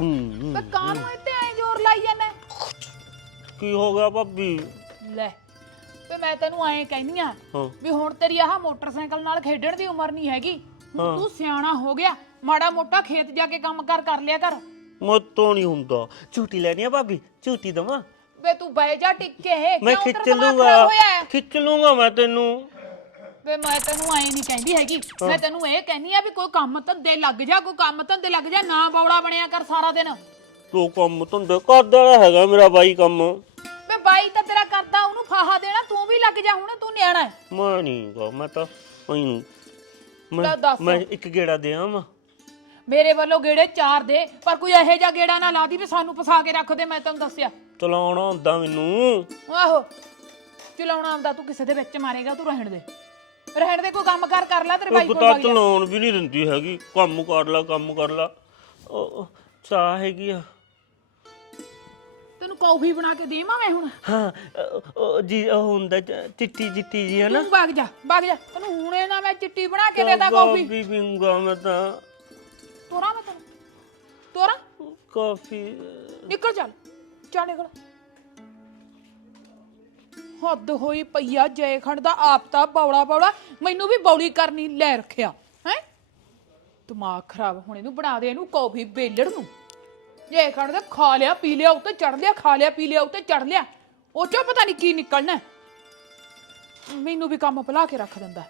ਹੂੰ। ਵੇ ਕਾਹਨੂੰ ਇੱਥੇ ਐ ਜ਼ੋਰ ਲਾਈ ਜਾਂਦਾ ਕੀ ਹੋ ਗਿਆ ਭਾਬੀ? ਲੈ ਵੇ ਮੈਂ ਤੈਨੂੰ ਐਂ ਕਹਿੰਦੀ ਆ ਹਾਂ। ਵੀ ਹੁਣ ਤੇਰੀ ਆਹ ਮੋਟਰਸਾਈਕਲ ਨਾਲ ਖੇਡਣ ਦੀ ਉਮਰ ਨਹੀਂ ਹੈਗੀ। ਹੁਣ। ਤੂੰ ਸਿਆਣਾ ਹੋ ਗਿਆ ਮਾੜਾ ਮੋਟਾ ਖੇਤ ਜਾ ਕੇ ਕੰਮ ਕਰ ਕਰ ਲਿਆ ਕਰ। ਮਤੋਂ ਨਹੀਂ ਹੁੰਦਾ। ਝੂਟੀ ਲੈਣੀ ਆ ਭਾਬੀ? ਝੂਟੀ ਦਵਾਂ? ਵੇ ਤੂੰ ਬਹਿ ਜਾ ਟਿੱਕੇ ਹੈ ਮੈਂ ਕਿਉਂ ਖਿੱਚ ਤੇਰਾ ਦਿਮਾਗ ਲੂੰਗਾ। ਖਰਾਬ ਹੋਇਆ ਹੈ? ਖਿੱਚ ਲੂੰਗਾ ਮੈਂ ਤੈਨੂੰ। ਵੇ ਮੈਂ ਤੈਨੂੰ ਐਂ ਨਹੀਂ ਕਹਿੰਦੀ ਹੈਗੀ। ਮੈਂ ਤੈਨੂੰ ਇਹ ਕਹਿੰਦੀ ਆ ਵੀ ਕੋਈ ਕੰਮ ਧੰਦੇ ਲੱਗ ਜਾ ਕੋਈ ਕੰਮ ਧੰਦੇ ਲੱਗ ਜਾ ਨਾ ਬੌਲਾ ਬਣਿਆ ਕਰ ਸਾਰਾ ਦਿਨ। ਤੂੰ ਕੰਮ ਧੰਦੇ ਕਰਦਾ ਹੈਗਾ ਮੇਰਾ ਬਾਈ ਕੰਮ। ਵੇ ਬਾਈ ਤਾਂ ਤੇਰਾ ਕਰਦਾ ਉਹਨੂੰ ਫਾਹਾ ਦੇਣਾ ਤੂੰ ਵੀ ਲੱਗ ਜਾ ਹੁਣ ਤੂੰ ਨਿਆਣਾ ਹੈ। ਮੈਂ ਨਹੀਂ ਗਾ ਮੈਂ ਤਾਂ ਉਹੀ ਨੂੰ ਲੈ ਮੈਂ ਦੱਸ। ਮੈਂ ਇੱਕ ਗੇੜਾ ਦੇ ਆਵਾਂ ਮੇਰੇ ਵੱਲੋਂ ਗੇੜੇ ਚਾਰ ਦੇ ਪਰ ਕੋਈ ਇਹੋ ਜਿਹਾ ਗੇੜਾ ਨਾ ਲਾ ਦੀ ਵੀ ਸਾਨੂੰ ਫਸਾ ਕੇ ਰੱਖ ਦੇ ਮੈਂ ਤੈਨੂੰ ਦੱਸਿਆ। ਚਲਾਉਣਾ ਹੁੰਦਾ ਮੈਨੂੰ। ਆਹੋ। ਚਲਾਉਣਾ ਆਉਂਦਾ ਤੂੰ ਕਿਸੇ ਦੇ ਵਿੱਚ ਮਾਰੇਗਾ ਤੂੰ ਰਹਿਣ ਦੇ। ਰਹਿਣ ਦੇ ਕੋਈ ਕੰਮ ਕਰ ਕਰ ਲੈ ਤੇਰੇ ਬਾਈ ਕੋਲ ਤਾਂ ਵਗ ਜਾ। ਚਲਾਉਣ ਵੀ ਨਹੀਂ ਦਿੰਦੀ ਹੈਗੀ ਕੰਮ ਕਰ ਲਾ ਕੰਮ ਕਰ ਲਾ। ਉਹ ਚਾਹ ਹੈਗੀ ਆ। ਤੈਨੂੰ ਕੌਫੀ ਬਣਾ ਕੇ ਦੇਵਾਂ ਮੈਂ ਹੁਣ? ਹਾਂ ਉਹ ਜੀ ਉਹ ਹੁੰਦਾ ਚ- ਚਿੱਟੀ ਚਿੱਟੀ ਜੀ ਹੈ ਨਾ ਤੂੰ ਵਗ ਜਾ ਵਗ ਜਾ। ਤੈਨੂੰ ਹੁਣੇ ਨਾ ਮੈਂ ਚਿੱਟੀ ਬਣਾ ਕੇ ਦੇਦਾ ਕੌਫੀ ਕਾਫੀ। ਪੀਊਂਗਾ ਮੈਂ ਤਾਂ। ਤੋਰਾ ਮੈਂ ਤੈਨੂੰ? ਤੋਰਾ? ਕਾਫੀ ਨਿਕਲ ਚੱਲ ਚੱਲ ਨਿਕਲ। ਹੱਦ ਹੋਈ ਪਈਆ ਜੈਖੰਡ ਦਾ ਆਪ ਤਾਂ ਬੌੜਾ ਬੌੜਾ ਮੈਨੂੰ ਵੀ ਬੌੜੀ ਕਰਨੀ ਲੈ ਰੱਖਿਆ ਹੈ? ਦਿਮਾਗ ਖਰਾਬ ਹੁਣ ਇਹਨੂੰ ਬਣਾ ਦੇ ਇਹਨੂੰ ਕੌਫੀ ਬੇਲੜ ਨੂੰ। ਜੈਖੰਡ ਦਾ ਖਾ ਲਿਆ ਪੀ ਲਿਆ ਉੱਤੇ ਚੜ ਲਿਆ ਖਾ ਲਿਆ ਪੀ ਲਿਆ ਉੱਤੇ ਚੜ ਲਿਆ। ਉਹ ਚੋਂ ਪਤਾ ਨਹੀਂ ਕੀ ਨਿਕਲਣਾ। ਹੈ। ਮੈਨੂੰ ਵੀ ਕੰਮ ਭੁਲਾ ਕੇ ਰੱਖ ਦਿੰਦਾ।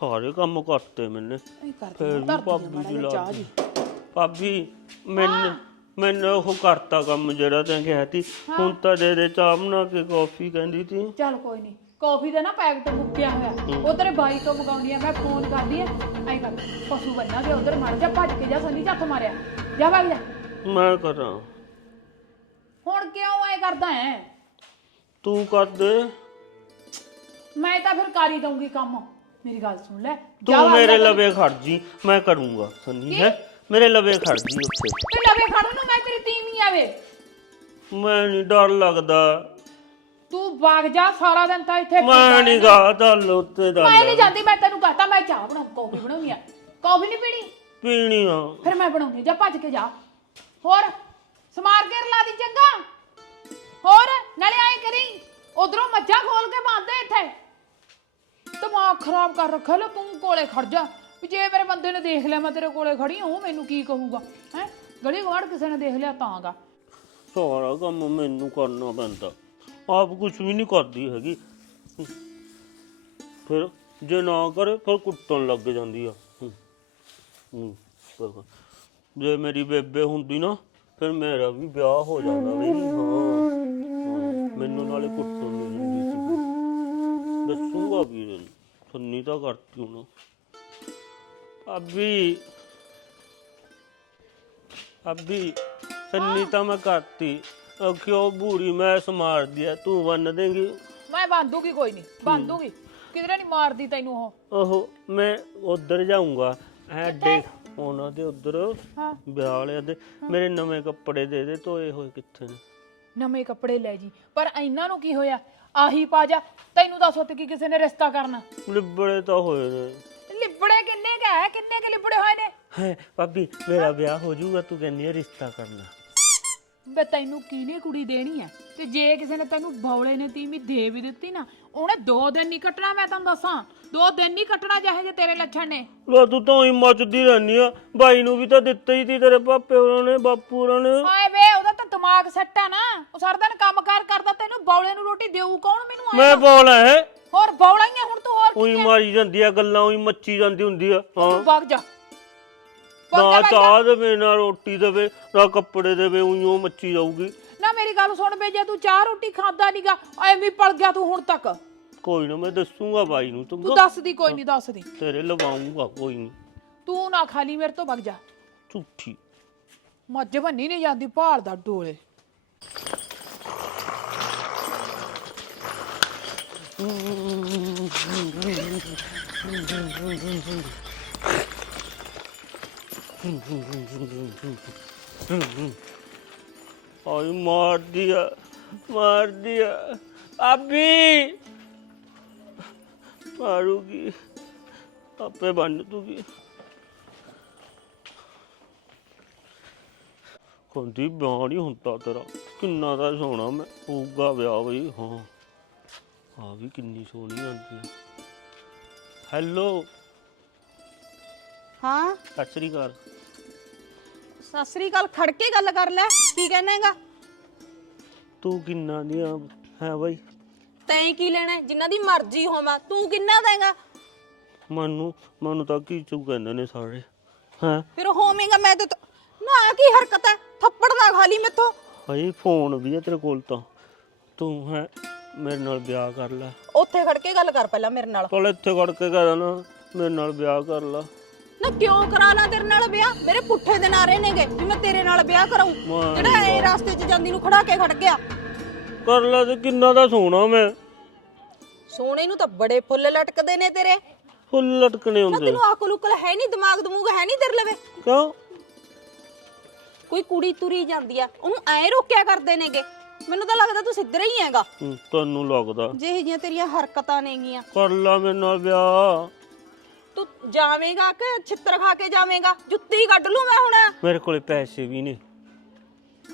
ਸਾਰੇ ਕੰਮ ਕਰਤੇ ਮੈਨੇ। ਕਰਦੀ ਫਿਰ ਵੀ ਧਰਦੀ ਆ ਭਾਬੀ ਮਾੜਾ ਦੀ ਜਿਹਾ ਚਾਹ ਭਾਬੀ ਮੈਨੇ ਮੈਨੇ ਉਹ ਕਰਤਾ ਕੰਮ ਜਿਹੜਾ ਤੈਂ ਕਿਹਾ ਸੀ। ਹੁਣ ਤਾਂ ਦੇ ਦੇ ਚਾਹ ਬਣਾ ਕੇ ਕਾਫੀ ਕਹਿੰਦੀ ਸੀ। ਚੱਲ ਕੋਈ ਨਹੀਂ ਕਾਫੀ ਦਾ ਨਾ ਪੈਕਟ ਮੁੱਕਿਆ ਹੋਇਆ। ਉਹ ਤੇਰੇ ਬਾਈ ਤੋਂ ਮੰਗਾਉਣੀ ਆ ਮੈਂ ਫੋਨ ਕਰਦੀ ਆ। ਐਂ ਕਰ ਪਸ਼ੂ ਬੰਨਾ ਦੇ ਉਧਰ ਮਰ ਜਾ ਭੱਜ ਕੇ ਜਾ ਸੰਨੀ ਚੱਥ ਮਾਰਿਆ। ਜਾ ਬਾਈ ਜਾ। ਮੈਂ ਕਰਾਂ। ਹੁਣ ਕਿਉਂ ਐ ਕਰਦਾ ਐ? ਤੂੰ ਕਰ ਦੇ। ਮੈਂ ਤਾਂ ਫਿਰ ਕਰ ਹੀ ਦਊਂਗੀ ਕੰਮ। ਮੇਰੀ ਗੱਲ ਸੁਣ ਲੈ। ਤੂੰ ਮੇਰੇ ਲਵੇ ਖੜ ਜੀ ਮੈਂ ਕਰੂੰਗਾ ਸੰਨੀ ਹੈ? ਮੇਰੇ ਲਵੇ ਖੜ ਜੀ ਉੱਥੇ। ਤੇ ਲਵੇ ਖੜਨ ਨੂੰ ਮੈਂ ਤੇਰੀ ਤੀਵੀਂ ਆਵੇ। ਮੈਂ ਨਹੀਂ ਡਰ ਲੱਗਦਾ। ਤੂੰ ਬਾਗ ਜਾ ਸਾਰਾ ਦਿਨ ਤਾਂ ਇੱਥੇ ਮੈਂ ਨਹੀਂ ਗਾ ਉੱਤੇ ਮੈਂ ਦਾ ਨਹੀਂ ਜਾਂਦੀ ਮੈਂ ਤੈਨੂੰ ਕਹਤਾ ਮੈਂ ਚਾਹ ਬਣਾ ਕਾਫੀ ਬਣਾਉਣੀ ਆ। ਕਾਫੀ ਨਹੀਂ ਪੀਣੀ? ਪੀਣੀ ਆ। ਫਿਰ ਮੈਂ ਬਣਾਉਣੀ ਜਾ ਭੱਜ ਕੇ ਜਾ। ਹੋਰ ਸਮਾਰ ਕੇ ਰਲਾ ਦੀ ਚੰਗਾ। ਹੋਰ ਨਾਲੇ ਆਏ ਕਰੀ ਉਧਰੋਂ ਮੱਝਾਂ ਖੋਲ ਕੇ ਬਾਂਦੇ ਇੱਥੇ। ਦਿਮਾਗ ਖਰਾਬ ਕਰ ਰੱਖਿਆ ਲੋ ਤੂੰ ਕੋਲੇ ਖੜ ਜਾ। ਵੀ ਜੇ ਮੇਰੇ ਬੰਦੇ ਨੇ ਦੇਖ ਲਿਆ ਮੈਂ ਤੇਰੇ ਕੋਲੇ ਖੜੀ ਹਾਂ ਮੈਨੂੰ ਕੀ ਕਹੂਗਾ? ਹੈ? ਗਲੀ ਗਵਾੜ ਕਿਸੇ ਨੇ ਦੇਖ ਲਿਆ ਤਾਂਗਾ। ਸਾਰਾ ਕੰਮ ਮੈਨੂੰ ਕਰਨਾ ਪੈਂਦਾ। ਆਪ ਕੁਝ ਵੀ ਨਹੀਂ ਕਰਦੀ ਹੈਗੀ। ਫਿਰ ਜੇ ਨਾ ਕਰੇ ਫਿਰ ਕੁੱਟਣ ਲੱਗ ਜਾਂਦੀ ਆ। ਹੂੰ। ਹੂੰ, ਜੇ ਮੇਰੀ ਬੇਬੇ ਹੁੰਦੀ ਨਾ ਫਿਰ ਮੇਰਾ ਵੀ ਵਿਆਹ ਹੋ ਜਾਂਦਾ ਬਈ ਹਾਂ। ਹਾਂ, ਮੈਨੂੰ ਨਾਲੇ ਕੁੱਟਣ ਨਹੀਂ ਦਿੰਦੀ ਸੀ। ਦੱਸੂਗਾ ਵੀਰੇ ਨੂੰ। ਸੁਣਨੀ ਤਾਂ ਕਰਤੀ ਹੁਣ ਅਭੀ। ਅਭੀ ਸੰਨੀ ਤਾਂ ਮੈਂ ਕਰਤੀ। ਉਹ ਕਿਉਂ ਬੂੜੀ ਮੈਂ ਸਮਾਰ ਦਿਆ ਤੂੰ ਬੰਨ ਦੇਂਗੀ? ਮੈਂ ਬੰਦੂਗੀ ਕੋਈ ਨਹੀਂ ਬੰਦੂਗੀ ਕਿਧਰੇ ਨਹੀਂ ਮਾਰਦੀ ਤੈਨੂੰ ਉਹ? ਉਹ ਮੈਂ ਉਧਰ ਜਾਊਂਗਾ। ਐ ਦੇਖ ਉਹਨਾਂ ਦੇ ਉਧਰ ਹਾਂ। ਵਿਆਹ ਵਾਲਿਆਂ ਦੇ। ਮੇਰੇ ਨਵੇਂ ਕੱਪੜੇ ਦੇ ਦੇ ਧੋਏ ਹੋਏ ਕਿੱਥੇ ਨੇ? ਨਵੇਂ ਕੱਪੜੇ ਲੈ ਜੀ। ਪਰ ਇਹਨਾਂ ਨੂੰ ਕੀ ਹੋਇਆ? ਆਹੀ ਪਾ ਜਾ। ਤੈਨੂੰ ਦੱਸ ਉੱਤੇ ਕੀ ਕਿਸੇ ਨੇ ਰਿਸ਼ਤਾ ਕਰਨਾ। ਲਿਬੜੇ ਤਾਂ ਹੋਏ ਨੇ। ਹੈ? ਕਿੰਨੇ ਕ ਲਿਬੜੇ ਹੋਏ ਨੇ? ਹੈ ਭਾਬੀ ਮੇਰਾ ਵਿਆਹ ਹੋ ਜਾਊਗਾ ਤੂੰ ਕਹਿੰਦੀ ਹੈ ਰਿਸ਼ਤਾ ਕਰਨਾ। ਵੇ ਤੈਨੂੰ ਕਿਹਨੇ ਕੁੜੀ ਦੇਣੀ ਹੈ? ਤੇ ਜੇ ਕਿਸੇ ਨੇ ਤੈਨੂੰ ਬੌਲੇ ਨੇ ਤੀਵੀਂ ਦੇ ਵੀ ਦਿੱਤੀ ਨਾ ਉਹਨੇ ਦੋ ਦਿਨ ਨਹੀਂ ਕੱਟਣਾ ਮੈਂ ਤੈਨੂੰ ਦੱਸਾਂ। ਦੋ ਦਿਨ ਨਹੀਂ ਕੱਟਣਾ ਜਿਹੇ ਜੇ ਤੇਰੇ ਲੱਛਣ ਨੇ। ਲੈ ਤੂੰ ਤਾਂ ਹੀ ਮੱਚਦੀ ਰਹਿਨੀ ਆ। ਬਾਈ ਨੂੰ ਵੀ ਤਾਂ ਦਿੱਤੇ ਹੀ ਤੀ ਤੇਰੇ ਪਾਪੇ ਹੋਰਾਂ ਨੇ ਬਾਪੂ ਹੋਰਾਂ ਨੇ। ਹਾਏ ਵੇ ਉਹਦਾ ਦਿਮਾਗ ਸੱਟ ਆ ਨਾ ਉਹ ਸਾਰਾ ਦਿਨ ਕੰਮ ਕਾਰ ਕਰਦਾ ਤੈਨੂੰ ਬੌਲੇ ਨੂੰ ਰੋਟੀ ਦੇਊ ਕੌਣ ਮੈਨੂੰ ਆਏਂ ਮੈਂ ਬੋਲ ਹੈ। ਹੋਰ ਬੌਲਾ ਹੀ ਆ ਹੁਣ ਤੂੰ ਹੋਰ ਉਹੀ ਮਾਰੀ ਜਾਂਦੀ ਆ ਗੱਲਾਂ ਉਹੀ ਮੱਚੀ ਜਾਂਦੀ ਹੁੰਦੀ ਆ ਹਾਂ। ਤੂੰ ਵਗ ਜਾ ਨਾ ਚਾਹ ਦੇਵੇ ਨਾ ਰੋਟੀ ਦੇਵੇ ਨਾ ਕੱਪੜੇ ਦੇਵੇ ਉਹੀ ਉਹ ਮੱਚੀ ਜਾਊਗੀ। ਨਾ ਮੇਰੀ ਗੱਲ ਸੁਣ ਬੇ ਜੇ ਤੂੰ ਚਾਹ ਰੋਟੀ ਖਾਂਦਾ ਨੀਗਾ ਐਵੇਂ ਹੀ ਪਲ ਗਿਆ ਤੂੰ ਹੁਣ ਤੱਕ। ਕੋਈ ਨਾ ਮੈਂ ਦੱਸੂਗਾ ਬਾਈ ਨੂੰ ਤੂੰ ਤੂੰ ਦੱਸਦੀ ਕੋਈ ਨਹੀਂ ਦੱਸਦੀ। ਤੇਰੇ ਲਵਾਉਂਗਾ ਕੋਈ ਨਹੀਂ ਤੂੰ ਨਾ ਖਾਲੀ ਮੇਰੇ ਤੋਂ ਵਗ ਜਾ। ਝੂਠੀ। ਮੱਝ ਬੰਨੀ ਨਹੀਂ ਜਾਂਦੀ ਭਾਲ ਦਾ ਡੋਲੇ। ਆਈ ਮਾਰ ਦਿਆ ਮਾਰ ਦਿਆ ਅਬੀ ਮਾਰੂਗੀ, ਆਪੇ ਬੰਨ ਦੂਗੀ। ਕਹਿੰਦੀ ਵਿਆਹ ਨਹੀਂ ਹੁੰਦਾ ਤੇਰਾ। ਕਿੰਨਾ ਦਾ ਸੋਹਣਾ ਮੈਂ ਹੋਊਗਾ ਵਿਆਹ ਬਈ ਹਾਂ। ਆ ਵੀ ਕਿੰਨੀ ਸੋਹਣੀ ਆਂਦੀ ਆ। ਹੈਲੋ ਹਾਂ। ਸਤਿ ਸ੍ਰੀ ਅਕਾਲ। ਸਤਿ ਸ੍ਰੀ ਅਕਾਲ ਖੜ ਕੇ ਗੱਲ ਕਰ ਲੈ। ਕੀ ਕਹਿਣਾਗਾ ਤੂੰ ਕਿੰਨਾ ਦੀ ਆ ਹੈ ਬਈ? ਤੈਂ ਕੀ ਲੈਣਾ? ਹੈ? ਜਿਨ੍ਹਾਂ ਦੀ ਮਰਜ਼ੀ ਹੋਵਾਂ। ਤੂੰ ਕਿੰਨਾ ਦੇਗਾ? ਮੈਨੂੰ ਮੈਨੂੰ ਤਾਂ ਕੀ ਚੂ ਕਹਿੰਦੇ ਨੇ ਸਾਰੇ। ਹਾਂ? ਫਿਰ ਹੋਵੇਂਗਾ ਮੈਂ ਤੇ ਤੂੰ- ਨਾ ਆਹ ਕੀ ਹਰਕਤ ਹੈ? ਥੱਪੜ ਨਾ ਖਾਲੀ ਮੈਥੋਂ। ਭਾਈ ਫੋਨ ਵੀ ਹੈ ਤੇਰੇ ਕੋਲ ਤਾਂ। ਤੂੰ ਹੈ ਮੇਰੇ ਨਾਲ ਵਿਆਹ ਕਰ ਲੈ। ਉੱਥੇ ਖੜ ਕੇ ਗੱਲ ਕਰ ਪਹਿਲਾਂ ਮੇਰੇ ਨਾਲ। ਕੋਲ ਇੱਥੇ ਖੜ ਕੇ ਕਰ ਨਾ ਮੇਰੇ ਨਾਲ ਵਿਆਹ ਕਰ ਲੈ। ਨਾ ਕਿਉਂ ਕਰਾ ਲਾਂ ਤੇਰੇ ਨਾਲ ਵਿਆਹ? ਮੇਰੇ ਪੁੱਠੇ ਦੇ ਨਾਰੇ ਨੇਗੇ ਵੀ ਮੈਂ ਤੇਰੇ ਨਾਲ ਵਿਆਹ ਕਰਾਉਂ। ਜਿਹੜਾ ਐ ਰਸਤੇ 'ਚ ਜਾਂਦੀ ਨੂੰ ਖੜਾ ਕੇ ਖੜ ਗਿਆ। ਕਰ ਲੈ ਤੇ ਕਿੰਨਾ ਦਾ ਸੋਹਣਾ ਮੈਂ। ਸੋਹਣੇ ਨੂੰ ਤਾਂ ਬੜੇ ਫੁੱਲ ਲਟਕਦੇ ਨੇ ਤੇਰੇ। ਫੁੱਲ ਲਟਕਣੇ ਹੁੰਦੇ। ਤੈਨੂੰ ਅਕਲ ਉਕਲ ਹੈ ਨਹੀਂ ਦਿਮਾਗ ਦਮੂਗ ਹੈ ਨਹੀਂ ਤੇਰੇ ਲਵੇ। ਕਿਉਂ? ਕੋਈ ਕੁੜੀ ਤੁਰੀ ਜਾਂਦੀ ਆ ਉਹਨੂੰ ਐ ਰੋਕਿਆ ਕਰਦੇ ਨੇਗੇ। ਮੈਨੂੰ ਤਾਂ ਲੱਗਦਾ ਤੂੰ ਸਿੱਧਰਾ ਹੀ ਹੈਗਾ। ਹੂੰ, ਤੈਨੂੰ ਲੱਗਦਾ। ਜਿਹੇ ਜਿਹੀਆਂ ਤੇਰੀਆਂ ਹਰਕਤਾਂ ਨੇਗੀਆਂ। ਕਰ ਲੈ ਮੇਰੇ ਨਾਲ ਵਿਆਹ। ਤੂੰ ਜਾਵੇਂਗਾ ਕਿ ਛਿੱਤਰ ਖਾ ਕੇ ਜਾਵੇਂਗਾ? ਜੁੱਤੀ ਕੱਢ ਲੂ ਮੈਂ ਹੁਣ। ਮੇਰੇ ਕੋਲੇ ਪੈਸੇ ਵੀ ਨੇ।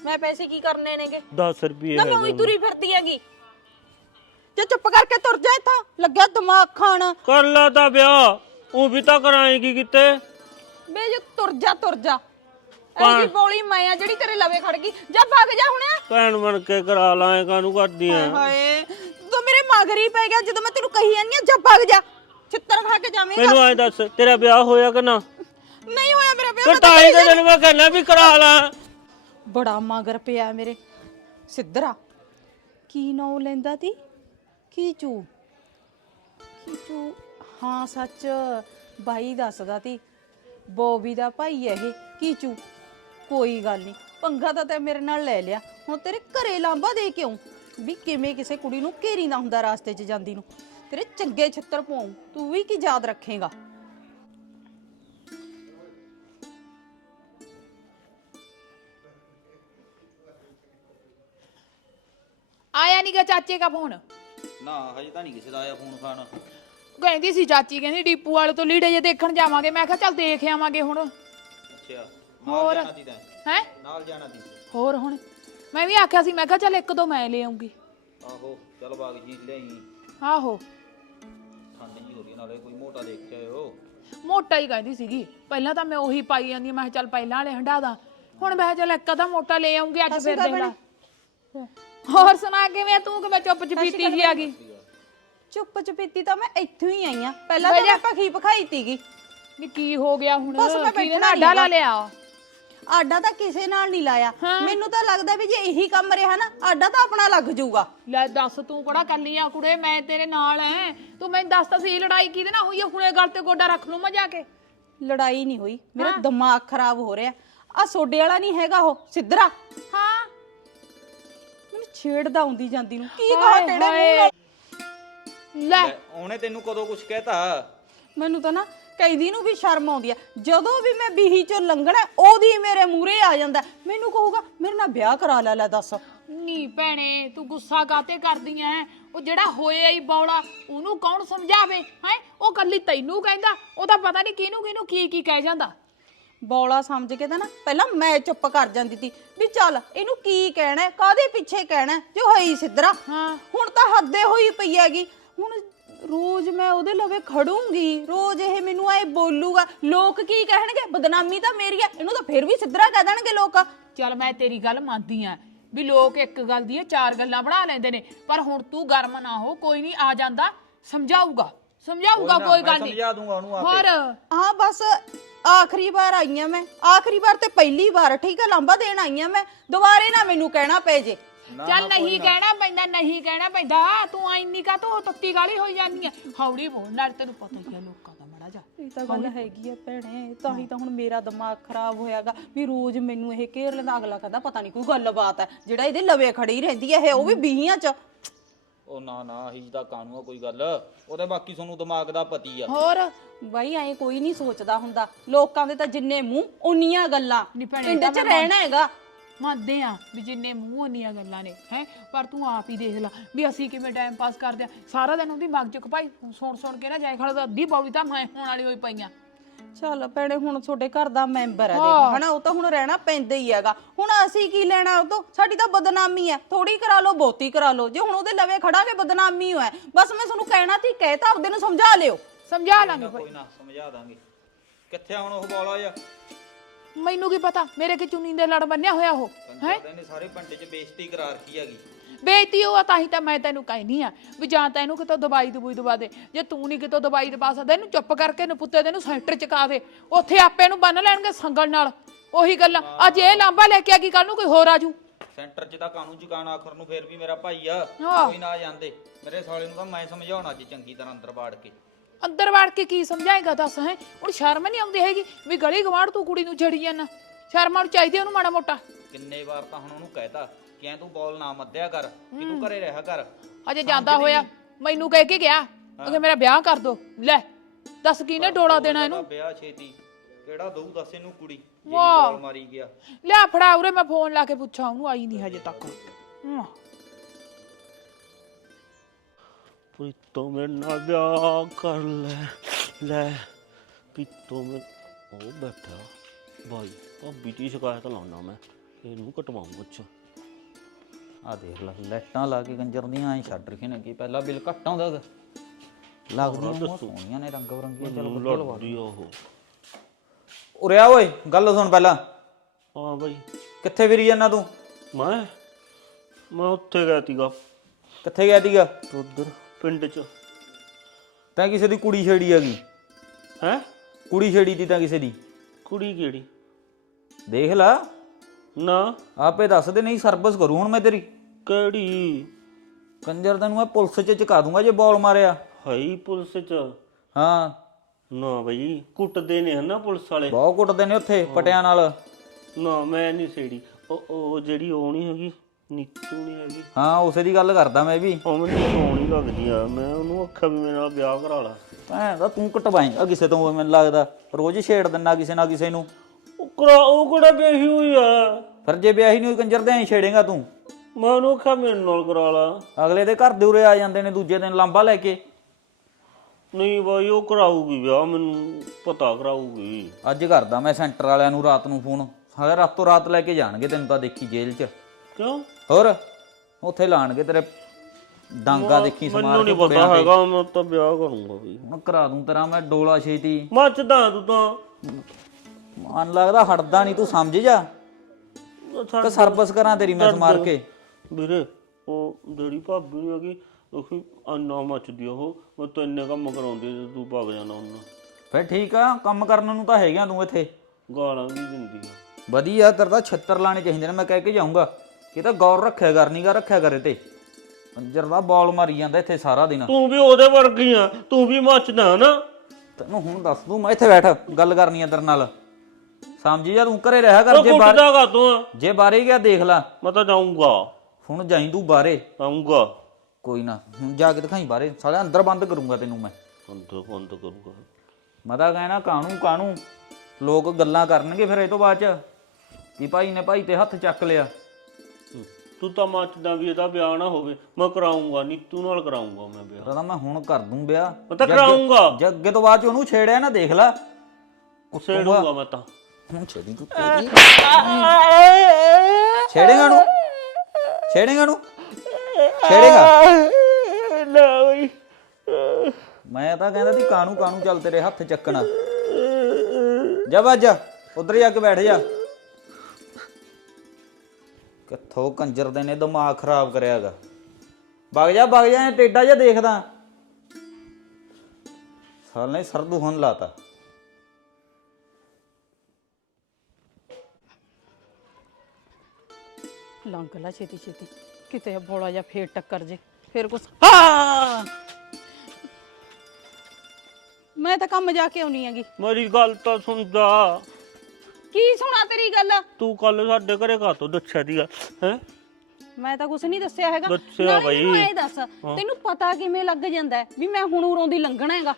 ਮੈਂ ਪੈਸੇ ਕੀ ਕਰਨੇ ਨੇਗੇ? 10 ਰੁਪਏ ਨਾ ਮੈਂ ਉਹੀ ਤੁਰੀ ਫਿਰਦੀ ਹੈਗੀ। ਜੇ ਚੁੱਪ ਕਰਕੇ ਤੁਰ ਜਾ ਇੱਥੋਂ ਲੱਗਿਆ ਦਿਮਾਗ ਖਾਣ। ਕਰ ਲੈ ਤਾਂ ਵਿਆਹ। ਉਹ ਵੀ ਤਾਂ ਕਰਾਏਗੀ ਕਿਤੇ। ਬੇ ਜੇ ਤੁਰ ਜਾ ਤੁਰ ਜਾ। ਐਡੀ ਬੋਲੀ ਮੈਂ ਆ ਜਿਹੜੀ ਤੇਰੇ ਲਵੇ ਖੜ ਗਈ। ਜਾ ਭੱਗ ਜਾ ਹੁਣ। ਭੈਣ ਬਣ ਕੇ ਕਰਾ ਲਾਏ ਕਾਨੂੰ ਕਰਦੀ ਐ ਹਾਏ ਤੂੰ ਮੇਰੇ ਮਗਰ ਹੀ ਪੈ ਗਿਆ ਜਦੋਂ ਮੈਂ ਤੈਨੂੰ ਕਹੀ ਜਾਂਦੀ ਆ ਜਾ ਭੱਗ ਜਾ। ਛਿੱਤਰ ਖਾ ਕੇ ਜਾਵੇਂਗਾ। ਮੈਨੂੰ ਐ ਦੱਸ ਤੇਰਾ ਵਿਆਹ ਹੋਇਆ ਕਿ ਨਾ? ਨਹੀਂ ਹੋਇਆ ਮੇਰਾ ਵਿਆਹ ਤੇ ਤਾਈ ਦੇ ਦਿਨ ਮੈਂ ਕਹਿੰਦਾ ਵੀ ਕਰਾ ਲਾ। ਬੜਾ ਮਗਰ ਪਿਆ ਮੇਰੇ। ਸਿੱਧਰਾ ਕੀ ਨਾਂ ਲੈਂਦਾ ਤੀ? ਕੀਚੂ ਕੀਚੂ ਹਾਂ ਸੱਚ। ਬਾਈ ਦੱਸਦਾ ਤੀ। ਬੋਬੀ ਦਾ ਭਾਈ ਹੈ ਇਹ। ਕੀਚੂ ਕੋਈ ਗੱਲ ਨਹੀਂ। ਪੰਗਾ ਤਾਂ ਤੈਂ ਮੇਰੇ ਨਾਲ ਲੈ ਲਿਆ। ਹੁਣ ਤੇਰੇ ਘਰੇ ਲਾਂਬਾ ਦੇ ਕੇ ਆਉਂ ਵੀ ਕਿਵੇਂ ਕਿਸੇ ਕੁੜੀ ਨੂੰ ਘੇਰੀਦਾ ਹੁੰਦਾ ਰਾਸਤੇ 'ਚ ਜਾਂਦੀ ਨੂੰ। ਤੇਰੇ ਚੰਗੇ ਛਿੱਤਰ ਪਾਉਂ। ਤੂੰ ਵੀ ਕੀ ਯਾਦ ਰੱਖੇਗਾ? ਆਇਆ ਨਹੀਂਗਾ ਚਾਚੇ ਦਾ ਫੋਨ। ਨਾ ਹਜੇ ਤਾਂ ਨਹੀਂ ਕਿਸੇ ਦਾ ਆਇਆ ਫੋਨ ਫਾਨ ਕਹਿੰਦੀ ਸੀ ਚਾਚੀ ਕਹਿੰਦੀ ਡੀਪੂ ਵਾਲੇ ਤੋਂ ਲੀੜੇ ਜੇ ਦੇਖਣ ਜਾਵਾਂਗੇ। ਮੈਂ ਕਿਹਾ ਚੱਲ ਦੇਖ ਆਵਾਂਗੇ ਹੁਣ। ਅੱਛਾ। ਹੋਰ? ਤੀ। ਹੈ? ਨਾਲ ਜਾਣਾ ਤੀ ਹੋਰ ਹੁਣ? ਮੈਂ ਵੀ ਆਖਿਆ ਸੀ ਮੈਂ ਕਿਹਾ ਚੱਲ ਇੱਕ ਦੋ ਮੈਂ ਲੈ ਆਉਂਗੀ। ਆਹੋ ਚੱਲ ਬਾਗ ਜੀ ਲਿਆਈ ਆਹੋ। ਠੰਡ ਜੀ ਹੋ ਰਹੀ ਨਾਲੇ ਕੋਈ ਮੋਟਾ ਦੇਖ ਕੇ ਆਇਓ। ਮੋਟਾ ਹੀ ਕਹਿੰਦੀ ਸੀਗੀ। ਪਹਿਲਾਂ ਤਾਂ ਮੈਂ ਉਹੀ ਪਾਈ ਜਾਂਦੀ ਮੈਂ ਕਿਹਾ ਚੱਲ ਪਹਿਲਾਂ ਵਾਲੇ ਹੰਡਾ ਦਾਂ। ਹੁਣ ਮੈਂ ਕਿਹਾ ਚੱਲ ਇੱਕ ਅੱਧਾ ਮੋਟਾ ਲੈ ਆਉਂਗੀ ਅੱਜ ਫਿਰ ਦੇਖ ਲਾ। ਹੋਰ ਸੁਣਾ ਕਿਵੇਂ ਆ? ਤੂੰ ਕਿਵੇਂ ਚੁੱਪ ਚਪੀਤੀ ਜੀ ਆ ਗਈ? ਚੁੱਪ ਚਪੀਤੀ ਤਾਂ ਮੈਂ ਇੱਥੋਂ ਹੀ ਆਈ ਆ। ਪਹਿਲਾਂ ਤਾਂ ਮੈਂ ਭਖੀ ਭਖਾਈ ਤੀਗੀ। ਵੀ ਕੀ ਹੋ ਗਿਆ ਹੁਣ? ਬਸ ਮੈਂ ਕਿਹਦੇ ਬੈਠਣਾ ਨਾਲ ਅੱਡਾ ਲਾ। ਲਿਆ। ਆਡਾ ਤਾਂ ਕਿਸੇ ਨਾਲ ਨਹੀਂ ਲਾਇਆ। ਮੈਨੂੰ ਤਾਂ ਲੱਗਦਾ ਵੀ ਜੇ ਇਹੀ ਕੰਮ ਰਿਹਾ ਨਾ ਆਡਾ ਤਾਂ ਆਪਣਾ ਲੱਗ ਜਾਊਗਾ। ਲੈ ਦੱਸ ਤੂੰ ਕਿਹੜਾ ਕੱਲੀ ਆ ਕੁੜੇ ਮੈਂ ਤੇਰੇ ਨਾਲ ਐ। ਤੂੰ ਮੈਨੂੰ ਦੱਸ ਤਾਂ ਸੀ ਲੜਾਈ ਕਿਹਦੇ ਨਾਲ ਹੋਈ ਆ? ਹੁਣੇ ਗੱਲ ਤੇ ਗੋਡਾ ਰੱਖ ਲੂ ਮੈਂ ਜਾ ਕੇ। ਲੜਾਈ ਨਹੀਂ ਹੋਈ। ਮੇਰਾ ਦਿਮਾਗ ਖਰਾਬ ਹੋ ਰਿਹਾ। ਆ ਸੋਡੇ ਵਾਲਾ ਨਹੀਂ ਹੈਗਾ ਉਹ ਸਿੱਧਰਾ। ਹਾਂ। ਮੈਨੂੰ ਛੇੜਦਾ ਆਉਂਦੀ ਜਾਂਦੀ ਨੂੰ। ਕੀ ਹਾਏ ਕਹਾਂ ਤੇਰੇ ਮੂੰਹ ਹਾਏ। ਨਾਲ? ਲੈ। ਲੈ, ਉਹਨੇ ਤੈਨੂੰ ਕਦੋਂ ਕੁਝ ਕਹਿਤਾ? ਮੈਨੂੰ ਤਾਂ ਨਾ ਕੈਦੀ ਨੂੰ ਵੀ ਸ਼ਰਮ ਆਉਂਦੀ ਆ। ਜਦੋਂ ਵੀ ਮੈਂ ਬੀਹੀ ਚੋਂ ਲੰਘਣਾ ਉਹਦੀ ਮੇਰੇ ਮੂਹਰੇ ਆ ਜਾਂਦਾ ਮੈਨੂੰ ਕਹੂਗਾ ਮੇਰੇ ਨਾਲ ਵਿਆਹ ਕਰਾ ਲੈ ਲੈ ਦੱਸ। ਨੀ ਭੈਣੇ ਤੂੰ ਗੁੱਸਾ ਕਾਤੇ ਕਰਦੀ ਐ? ਉਹ ਜਿਹੜਾ ਹੋਇਆ ਹੀ ਬੌਲਾ ਉਹਨੂੰ ਕੌਣ ਸਮਝਾਵੇ? ਹੈ? ਉਹ ਕੱਲੀ ਤੈਨੂੰ ਕਹਿੰਦਾ ਉਹ ਤਾਂ ਪਤਾ ਨਹੀਂ ਕਿਹਨੂੰ ਕਿਹਨੂੰ ਕੀ ਕੀ ਕਹਿ ਜਾਂਦਾ। ਬੌਲਾ ਸਮਝ ਕੇ ਤਾਂ ਨਾ ਪਹਿਲਾਂ ਮੈਂ ਚੁੱਪ ਕਰ ਜਾਂਦੀ ਸੀ ਵੀ ਚੱਲ ਇਹਨੂੰ ਕੀ ਕਹਿਣਾ ਹੈ, ਕਾਹਦੇ ਪਿੱਛੇ ਕਹਿਣਾ ਹੈ, ਜੋ ਹੋਈ ਸਿੱਧਰਾ। ਹਾਂ। ਹੁਣ ਤਾਂ ਹੱਦੇ ਹੋਈ ਪਈ ਹੈਗੀ। ਹੁਣ ਰੋਜ਼ ਮੈਂ ਉਹਦੇ ਲਵੇ ਖੜੂੰਗੀ ਰੋਜ਼ ਇਹ ਮੈਨੂੰ ਐ ਬੋਲੂਗਾ ਲੋਕ ਕੀ ਕਹਿਣਗੇ? ਬਦਨਾਮੀ ਤਾਂ ਮੇਰੀ ਹੈ ਇਹਨੂੰ ਤਾਂ ਫਿਰ ਵੀ ਸਿੱਧਰਾ ਕਹਿ ਦੇਣਗੇ ਲੋਕ। ਚੱਲ ਮੈਂ ਤੇਰੀ ਗੱਲ ਮੰਨਦੀ ਆ ਵੀ ਲੋਕ ਇੱਕ ਗੱਲ ਦੀਆਂ ਚਾਰ ਗੱਲਾਂ ਬਣਾ ਲੈਂਦੇ ਨੇ ਪਰ ਹੁਣ ਤੂੰ ਗਰਮ ਨਾ ਹੋ ਕੋਈ ਨਹੀਂ ਆ ਜਾਂਦਾ ਸਮਝਾਊਗਾ ਸਮਝਾਊਗਾ ਕੋਈ ਗੱਲ ਨਹੀਂ ਸਮਝਾ ਦੂੰਗਾ ਉਹਨੂੰ ਆਪੇ। ਹੋਰ? ਹਾਂ ਬਸ ਆਖਰੀ ਵਾਰ ਆਈ ਆ ਮੈਂ ਆਖਰੀ ਵਾਰ ਤੇ ਪਹਿਲੀ ਵਾਰ ਠੀਕ ਹੈ ਲਾਂਬਾ ਦੇਣ ਆਈ ਆ ਮੈਂ ਦੁਬਾਰੇ ਨਾ ਮੈਨੂੰ ਕਹਿਣਾ ਪਏ ਜੇ। ਚੱਲ ਨਹੀਂ ਕਹਿਣਾ ਪੈਂਦਾ ਨਹੀਂ ਕਹਿਣਾ ਪੈਂਦਾ। ਤੂੰ ਇੰਨੀ ਕਾ ਤੋ ਤੱਤੀ ਗਾਲੀ ਹੋਈ ਜਾਂਦੀ ਆ। ਹੌਲੀ ਬੋਲ ਨਾਲ ਤੈਨੂੰ ਪਤਾ ਹੀ ਆ ਲੋਕਾਂ ਦਾ ਮੜਾ ਜਾ ਇਹ ਤਾਂ ਗੱਲ ਹੈਗੀ ਆ ਭੈਣੇ ਤਾਂ ਹੀ ਤਾਂ ਹੁਣ ਮੇਰਾ ਦਿਮਾਗ ਖਰਾਬ ਹੋਇਆਗਾ ਵੀ ਰੋਜ਼ ਮੈਨੂੰ ਇਹ ਘੇਰ ਲੈਂਦਾ ਅਗਲਾ ਕਹਿੰਦਾ ਪਤਾ ਨਹੀਂ ਕੋਈ ਗੱਲਬਾਤ ਹੈ ਜਿਹੜਾ ਇਹਦੇ ਲਵੇ ਖੜੀ ਰਹਿੰਦੀ ਹੈ ਇਹ ਉਹ ਵੀ ਬੀਹੀਆਂ ਚ। ਉਹ ਨਾ ਨਾ ਹੀ ਦਾ ਕਾਨੂੰਨ ਆ ਕੋਈ ਗੱਲ। ਉਹਦੇ ਬਾਕੀ ਤੁਹਾਨੂੰ ਦਿਮਾਗ ਦਾ ਪਤੀ ਆ। ਹੋਰ ਬਾਈ ਐ ਕੋਈ ਨਹੀਂ ਸੋਚਦਾ ਹੁੰਦਾ। ਲੋਕਾਂ ਦੇ ਤਾਂ ਜਿੰਨੇ ਮੂੰਹ ਉਨੀਆਂ ਗੱਲਾਂ। ਪਿੰਡ 'ਚ ਰਹਿਣਾ ਹੈਗਾ। ਮੰਨਦੇ ਆ ਵੀ ਜਿੰਨੇ ਮੂੰਹ ਉਨੀਆਂ ਗੱਲਾਂ ਨੇ ਹੈ? ਪਰ ਤੂੰ ਆਪ ਹੀ ਦੇਖ ਲੈ ਵੀ ਅਸੀਂ ਕਿਵੇਂ ਟਾਈਮ ਪਾਸ ਕਰਦੇ ਆ। ਸਾਰਾ ਦਿਨ ਉਹਦੀ ਮੱਗ ਚ ਭਾਈ ਸੁਣ ਸੁਣ ਕੇ ਨਾ ਜਾਏ ਖੜਾ ਅੱਧੀ ਬੌਲੀ ਤਾਂ ਮੈਂ ਹੋਣ ਵਾਲੀ ਹੋਈ ਪਈਆਂ ਚੱਲ ਭੈਣੇ ਹੁਣ ਤੁਹਾਡੇ ਘਰ ਦਾ ਮੈਂਬਰ ਹਾਂ। ਦੇਖ ਹਨਾ ਉਹ ਤਾਂ ਹੁਣ ਰਹਿਣਾ ਪੈਂਦਾ ਹੀ ਹੈਗਾ। ਹੁਣ ਅਸੀਂ ਕੀ ਲੈਣਾ ਉਹ ਤੋਂ? ਸਾਡੀ ਤਾਂ ਬਦਨਾਮੀ ਹੈ ਥੋੜੀ ਕਰਾ ਲਓ ਬਹੁਤੀ ਕਰਾ ਲਓ। ਜੇ ਹੁਣ ਉਹਦੇ ਲਵੇ ਖੜਾਂਗੇ ਬਦਨਾਮੀ ਹੋਇਆ ਬਸ ਮੈਂ ਤੁਹਾਨੂੰ ਕਹਿਣਾ ਸੀ ਕਹਿਤਾ ਆਪਦੇ ਨੂੰ ਸਮਝਾ ਲਿਓ। ਸਮਝਾ ਲਾਂਗੇ ਕੋਈ ਨਾ ਸਮਝਾ ਦਾਂਗੇ। ਕਿੱਥੇ ਆ ਹੁਣ ਉਹ ਬੋਲਾ ਜਾ ਮੈਨੂੰ ਕੀ ਪਤਾ? ਮੇਰੇ ਕਿ ਚੁੰਨੀ ਦੇ ਲੜ ਬੰਨਿਆ ਹੋਇਆ ਉਹ ਹੈ? ਨੇ ਸਾਰੇ ਪਿੰਡ 'ਚ ਬੇਇੱਜ਼ਤੀ ਕਰਾ ਰੱਖੀ ਹੈਗੀ। ਬੇਇੱਜ਼ਤੀ ਉਹ ਆ, ਤਾਂ ਹੀ ਤਾਂ ਮੈਂ ਤੈਨੂੰ ਕਹਿਨੀ ਆ ਵੀ ਜਾਂ ਤਾਂ ਇਹਨੂੰ ਕਿਤੋਂ ਦਵਾਈ ਦਵਾਈ ਦਵਾ ਦੇ। ਜੇ ਤੂੰ ਨਹੀਂ ਕਿਤੋਂ ਦਵਾਈ ਦਵਾ ਸਕਦਾ ਇਹਨੂੰ ਚੁੱਪ ਕਰਕੇ ਇਹਨੂੰ ਪੁੱਤੇ ਦੇ ਨੂੰ ਸੈਂਟਰ ਚਕਾ ਦੇ। ਉੱਥੇ ਆਪੇ ਨੂੰ ਬੰਨ ਲੈਣਗੇ ਸੰਗਲ ਨਾਲ। ਉਹੀ ਗੱਲ। ਅੱਜ ਇਹ ਲਾਂਬਾ ਲੈ ਕੇ ਆ ਗਈ ਕੱਲ ਨੂੰ ਕੋਈ ਹੋਰ ਆਜੂ ਸੈਂਟਰ 'ਚ ਤਾਂ ਕਾਨੂੰ ਚੁਕਾਣ ਆਖਰ ਨੂੰ ਫੇਰ ਵੀ ਮੇਰਾ ਭਾਈ ਆ। ਹਾਂ। ਕੋਈ ਨਾ ਜਾਂਦੇ। ਮੇਰੇ ਸਾਲੇ ਨੂੰ ਤਾਂ ਮੈਂ ਸਮਝਾਉਣਾ ਅੱਜ ਚੰਗੀ ਤਰ੍ਹਾਂ ਅੰਦਰ ਬਾੜ ਕੇ। ਅੰਦਰ ਵੜ ਕੇ ਕੀ ਸਮਝਾਏਗਾ ਦੱਸ ਹੈ? ਹੁਣ ਸ਼ਰਮ ਨਹੀਂ ਆਉਂਦੀ ਹੈਗੀ ਵੀ ਗਲੀ ਗਵਾੜ ਤੂੰ ਕੁੜੀ ਨੂੰ ਛੜੀ ਜਾਂਦਾ। ਸ਼ਰਮ ਆਉਣੀ ਚਾਹੀਦੀ ਉਹਨੂੰ ਮਾੜਾ ਮੋਟਾ। ਕਿੰਨੇ ਵਾਰ ਤਾਂ ਹੁਣ ਉਹਨੂੰ ਕਹਿਤਾ ਕਿ ਐ ਤੂੰ ਬੋਲ ਨਾ ਮੱਧਿਆ ਕਰ ਕਿ ਤੂੰ ਘਰੇ ਰਹਿਆ ਕਰ। ਅਜੇ ਜਾਂਦਾ ਹੋਇਆ ਮੈਨੂੰ ਕਹਿ ਕੇ ਗਿਆ ਕਿ ਮੇਰਾ ਵਿਆਹ ਕਰ ਦੋ ਲੈ ਦੱਸ ਕਿਹਨੇ ਡੋਲਾ ਦੇਣਾ ਇਹਨੂੰ? ਵਿਆਹ ਛੇਤੀ ਕਿਹੜਾ ਦਊ ਦੱਸ ਇਹਨੂੰ ਕੁੜੀ ਵਾਹ। ਬੋਲ ਮਾਰੀ ਗਿਆ। ਲਿਆ ਫੜਾ ਉਰੇ ਮੈਂ ਫੋਨ ਲਾ ਕੇ ਪੁੱਛਾਂ ਉਹਨੂੰ ਆਈ ਨਹੀਂ ਹਜੇ ਤੱਕ। ਹਮ। ਪ੍ਰੀਤੋ ਮੇਰੇ ਨਾਲ ਵਿਆਹ ਕਰ ਲੈ ਲੈ ਪ੍ਰੀਤੋ ਮੈਂ ਉਹ ਬੈਠਾ। ਬਾਈ ਭਾਬੀ ਦੀ ਸ਼ਿਕਾਇਤ ਲਾਉਣਾ ਮੈਂ ਇਹਨੂੰ ਕਟਵਾਉਂ ਅੱਛਾ ਆ ਦੇਖ ਲੈ ਲੈਟਾਂ ਲਾ ਕੇ ਗੰਜਰ ਦੀਆਂ ਐ ਛੱਡ ਰਖੇ ਨੇ ਕੀ ਪਹਿਲਾਂ ਬਿੱਲ ਘੱਟ ਆਉਂਦਾ ਗਾ ਲੱਗਦੀਆਂ ਉਹ ਸੋਹਣੀਆਂ ਨੇ ਰੰਗ ਬਰੰਗੀਆਂ ਚਲ ਮੈਨੂੰ ਲੜਦੀ ਆ ਉਹ। ਉਰਿਆ ਓਏ ਗੱਲ ਸੁਣ ਪਹਿਲਾਂ। ਹਾਂ ਬਾਈ। ਕਿੱਥੇ ਫਿਰੀ ਜਾਂਦਾ ਤੂੰ? ਮੈਂ? ਮੈਂ ਉੱਥੇ ਗਿਆ ਤੀਗਾ ਕਿੱਥੇ ਗਿਆ ਤੀਗਾ ਉਧਰ। ਪਿੰਡ ਚ। ਤੈਂ ਕਿਸੇ ਦੀ ਕੁੜੀ ਛੇੜੀ ਹੈਗੀ? ਹੈ? ਕੁੜੀ ਛੇੜੀ ਤੀ ਤਾਂ ਕਿਸੇ ਦੀ? ਕੁੜੀ ਕਿਹੜੀ? ਦੇਖ ਲੈ। ਨਾ। ਆਪੇ ਦੱਸ ਦੇ ਨਹੀਂ ਸਰਵਿਸ ਕਰੂ ਹੁਣ ਮੈਂ ਤੇਰੀ। ਕਿਹੜੀ? ਕੰਜਰ ਤੈਨੂੰ ਮੈਂ ਪੁਲਿਸ 'ਚ ਚੁਕਾ ਦੂੰਗਾ ਜੇ ਬੋਲ ਮਾਰਿਆ। ਹਾਈ ਪੁਲਿਸ ਚ। ਹਾਂ। ਨਾ ਬਈ ਕੁੱਟਦੇ ਨੇ ਹਨਾ ਪੁਲਿਸ ਵਾਲੇ। ਬਹੁਤ ਕੁੱਟਦੇ ਨੇ ਉੱਥੇ ਪਟਿਆਂ ਨਾਲ ਨਾ ਮੈਂ ਨਹੀਂ ਸੇੜੀ ਉਹ ਉਹ ਜਿਹੜੀ ਉਹ ਨਹੀਂ ਹੈਗੀ। ਨੀਤੂ ਨਹੀਂ ਹੈਗੀ। ਹਾਂ ਉਸੇ ਦੀ ਗੱਲ ਕਰਦਾ ਮੈਂ ਵੀ। ਉਹ ਮੈਨੂੰ ਸੋਹਣੀ ਲੱਗਦੀ ਆ ਮੈਂ ਉਹਨੂੰ ਆਖਿਆ ਵੀ ਮੇਰੇ ਨਾਲ ਵਿਆਹ ਕਰਾ ਲਾ। ਐਂ ਤਾਂ ਤੂੰ ਕਟਵਾਏਂਗਾ ਕਿਸੇ ਤੋਂ ਮੈਨੂੰ ਲੱਗਦਾ। ਰੋਜ਼ ਛੇੜ ਦਿੰਨਾ ਕਿਸੇ ਨਾ ਕਿਸੇ ਨੂੰ। ਉਹ ਕਰਾ ਉਹ ਕਿਹੜਾ ਵਿਆਹੀ ਹੋਈ ਆ? ਫਿਰ ਜੇ ਵਿਆਹੀ ਨਹੀਂ ਹੋਈ ਕੰਜਰ ਦੇ ਐਂ ਛੇੜੇਗਾ ਤੂੰ। ਮੈਂ ਉਹਨੂੰ ਆਖਿਆ ਮੇਰੇ ਨਾਲ ਕਰਾ ਲਾ। ਅਗਲੇ ਦੇ ਘਰ ਦੇ ਉਰੇ ਆ ਜਾਂਦੇ ਨੇ ਦੂਜੇ ਦਿਨ ਲਾਂਬਾ ਲੈ ਕੇ। ਨਹੀਂ ਬਾਈ ਉਹ ਕਰਾਊਗੀ ਵਿਆਹ ਮੈਨੂੰ ਪਤਾ ਕਰਾਊਗੀ। ਅੱਜ ਕਰਦਾ ਮੈਂ ਸੈਂਟਰ ਵਾਲਿਆਂ ਨੂੰ ਰਾਤ ਨੂੰ ਫੋਨ। ਸਾਰੇ ਰਾਤੋਂ ਰਾਤ ਲੈ ਕੇ ਜਾਣਗੇ ਤੈਨੂੰ ਤਾਂ ਦੇਖੀ ਜੇਲ੍ਹ 'ਚ। ਕਿਉਂ? ਹੋਰ? ਉੱਥੇ ਲਾਣਗੇ ਤੇਰੇ ਡਾਂਗਾ ਦੇਖੀ ਸਮਾਰ ਮੈਨੂੰ ਕੇ ਨਹੀਂ ਪਤਾ ਕੁੜਿਆਂ ਹੈਗਾ ਮੈਂ ਤਾਂ ਵਿਆਹ ਕਰੂੰਗਾ ਵੀ। ਹੁਣ ਕਰਾ ਦੂੰ ਤੇਰਾ ਮੈਂ ਡੋਲਾ ਛੇਤੀ। ਮੱਚਦਾ ਤੂੰ ਤਾਂ ਮਨ ਲੱਗਦਾ ਹਟਦਾ ਨਹੀਂ ਤੂੰ ਸਮਝ ਜਾ। ਕਿ ਸਰਵਿਸ ਕਰਾਂ ਤੇਰੀ ਮੈਂ ਸਮਾਰ ਕੇ। ਵੀਰੇ ਉਹ ਜਿਹੜੀ ਭਾਬੀ ਨਹੀਂ ਹੈਗੀ ਉਹ ਅੰਨਾ ਮੱਚਦੀ ਆ ਉਹ। ਮੈਂ ਤਾਂ ਇੰਨੇ ਕੰਮ ਕਰਾਉਂਦੀ ਤੇ ਤੂੰ ਭੱਗ ਜਾਣਾ ਉਹਨਾਂ। ਫਿਰ ਠੀਕ ਆ ਕੰਮ ਕਰਨ ਨੂੰ ਤਾਂ ਹੈਗਾ ਤੂੰ ਇੱਥੇ। ਗਾਲਾਂ ਵੀ ਦਿੰਦੀ ਆ। ਵਧੀਆ ਤੇਰੇ ਤਾਂ ਛੱਤਰ ਲਾਣੇ ਚਾਹੀਦੇ ਨੇ ਮੈਂ ਕਹਿ ਕੇ ਜਾਊਂਗਾ। ਕਿ ਤਾਂ ਗੌਰ ਰੱਖਿਆ ਕਰਨੀਗਾ ਰੱਖਿਆ ਕਰੇ ਤੇ ਅੰਜਰ ਦਾ ਬੋਲ ਮਾਰੀ ਜਾਂਦਾ ਇੱਥੇ ਸਾਰਾ ਦਿਨ। ਤੂੰ ਵੀ ਉਹਦੇ ਵਰਗੀ ਆ ਤੂੰ ਵੀ ਮੱਚਦਾ ਨਾ। ਤੈਨੂੰ ਹੁਣ ਦੱਸ ਦੂੰ ਮੈਂ ਇੱਥੇ ਬੈਠ ਗੱਲ ਕਰਨੀ ਆ ਤੇਰੇ ਨਾਲ। ਸਮਝੀ ਜਾ ਤੂੰ ਘਰੇ ਰਹਿਆ ਕਰ ਜੇ ਬਾਹਰ ਕੁੱਟਦਾ ਕਾ ਤੂੰ। ਜੇ ਬਾਹਰੇ ਗਿਆ ਦੇਖ ਲੈ। ਮੈਂ ਤਾਂ ਜਾਊਂਗਾ। ਹੁਣ ਜਾਈ ਤੂੰ ਬਾਹਰੇ। ਆਊਂਗਾ। ਕੋਈ ਨਾ ਹੁਣ ਜਾ ਕੇ ਦਿਖਾਈ ਬਾਹਰੇ। ਸਾਲੇ ਅੰਦਰ ਬੰਦ ਕਰੂੰਗਾ ਤੈਨੂੰ ਮੈਂ। ਅੰਦਰ ਬੰਦ ਕਰੂੰਗਾ। ਮੈਂ ਤਾਂ ਕਹਿਣਾ ਕਾਣੂ ਕਾਣੂ ਲੋਕ ਗੱਲਾਂ ਕਰਨਗੇ ਫਿਰ ਇਹ ਤੋਂ ਬਾਅਦ ਚ। ਕਿ ਭਾਈ ਨੇ ਭਾਈ ਤੇ ਹੱਥ ਚੱਕ ਲਿਆ। ਤੂੰ ਤਾਂ ਮੱਚਦਾ ਵੀ ਇਹਦਾ ਵਿਆਹ ਨਾ ਹੋਵੇ ਮੈਂ ਕਰਾਊਂਗਾ ਨੀਤੂ ਨਾਲ ਕਰਾਊਂਗਾ ਮੈਂ ਵਿਆਹ। ਤਾਂ ਮੈਂ ਹੁਣ ਕਰ ਦੂੰ ਵਿਆਹ। ਮੈਂ ਤਾਂ ਕਰਾਊਂਗਾ ਜੇ ਅੱਗੇ ਤੋਂ ਬਾਅਦ ਚ ਉਹਨੂੰ ਛੇੜਿਆ ਨਾ ਦੇਖ ਲੈ। ਛੇੜੂਗਾ ਮੈਂ ਤਾਂ। ਹੁਣ ਛੇੜੀ ਤੂੰ ਤੇਰੀ ਛੇੜੇਗਾ ਨੂੰ ਛੇੜੇਗਾ ਨੂੰ ਛੇੜੇਗਾ? ਨਾ ਬਈ। ਮੈਂ ਤਾਂ ਕਹਿੰਦਾ ਸੀ ਕਾਣੂ ਕਾਣੂ ਚੱਲ ਤੇਰੇ ਹੱਥ ਚੱਕਣਾ। ਜਾ ਵੱਜ ਉਧਰ ਜਾ ਕੇ ਬੈਠ ਜਾ। ਕਿੱਥੋਂ ਕੰਜਰ ਦੇ ਨੇ ਦਿਮਾਗ ਖਰਾਬ ਕਰਿਆਗਾ। ਵਗ ਜਾ ਵਗ ਜਾ ਇਹ ਟੇਡਾ ਜਿਹਾ ਦੇਖਦਾ। ਸਾਲ ਨੇ ਸਰ ਦੁਹਨ ਲਾਤਾ। ਲੰਘ ਲਾ ਛੇਤੀ ਛੇਤੀ। ਕਿਤੇ ਬੋਲਾ ਜਾਂ ਫੇਰ ਟੱਕਰ ਜੇ ਫੇਰ ਕੁਛ। ਹਾਂ! ਮੈਂ ਤਾਂ ਕੰਮ ਜਾ ਕੇ ਆਉਣੀ ਹੈਗੀ। ਮੇਰੀ ਗੱਲ ਤਾਂ ਸੁਣ ਜਾ। ਕੀ ਸੁਣਾ ਤੇਰੀ ਗੱਲ? ਤੂੰ ਕੱਲ ਸਾਡੇ ਘਰੇ ਕਾ ਤੋਂ ਦੱਸਿਆ ਦੀਗਾ ਹੈ? ਮੈਂ ਤਾਂ ਕੁਛ ਨਹੀਂ ਦੱਸਿਆ ਹੈਗਾ। ਦੱਸਿਆ ਨਾਲੇ ਬਈ। ਮੈਨੂੰ ਇਹ ਦੱਸ ਤੈਨੂੰ ਪਤਾ ਕਿਵੇਂ ਲੱਗ ਜਾਂਦਾ ਹੈ ਵੀ ਮੈਂ ਹੁਣ ਉਰੋਂ ਦੀ ਲੰਘਣਾ ਹੈਗਾ?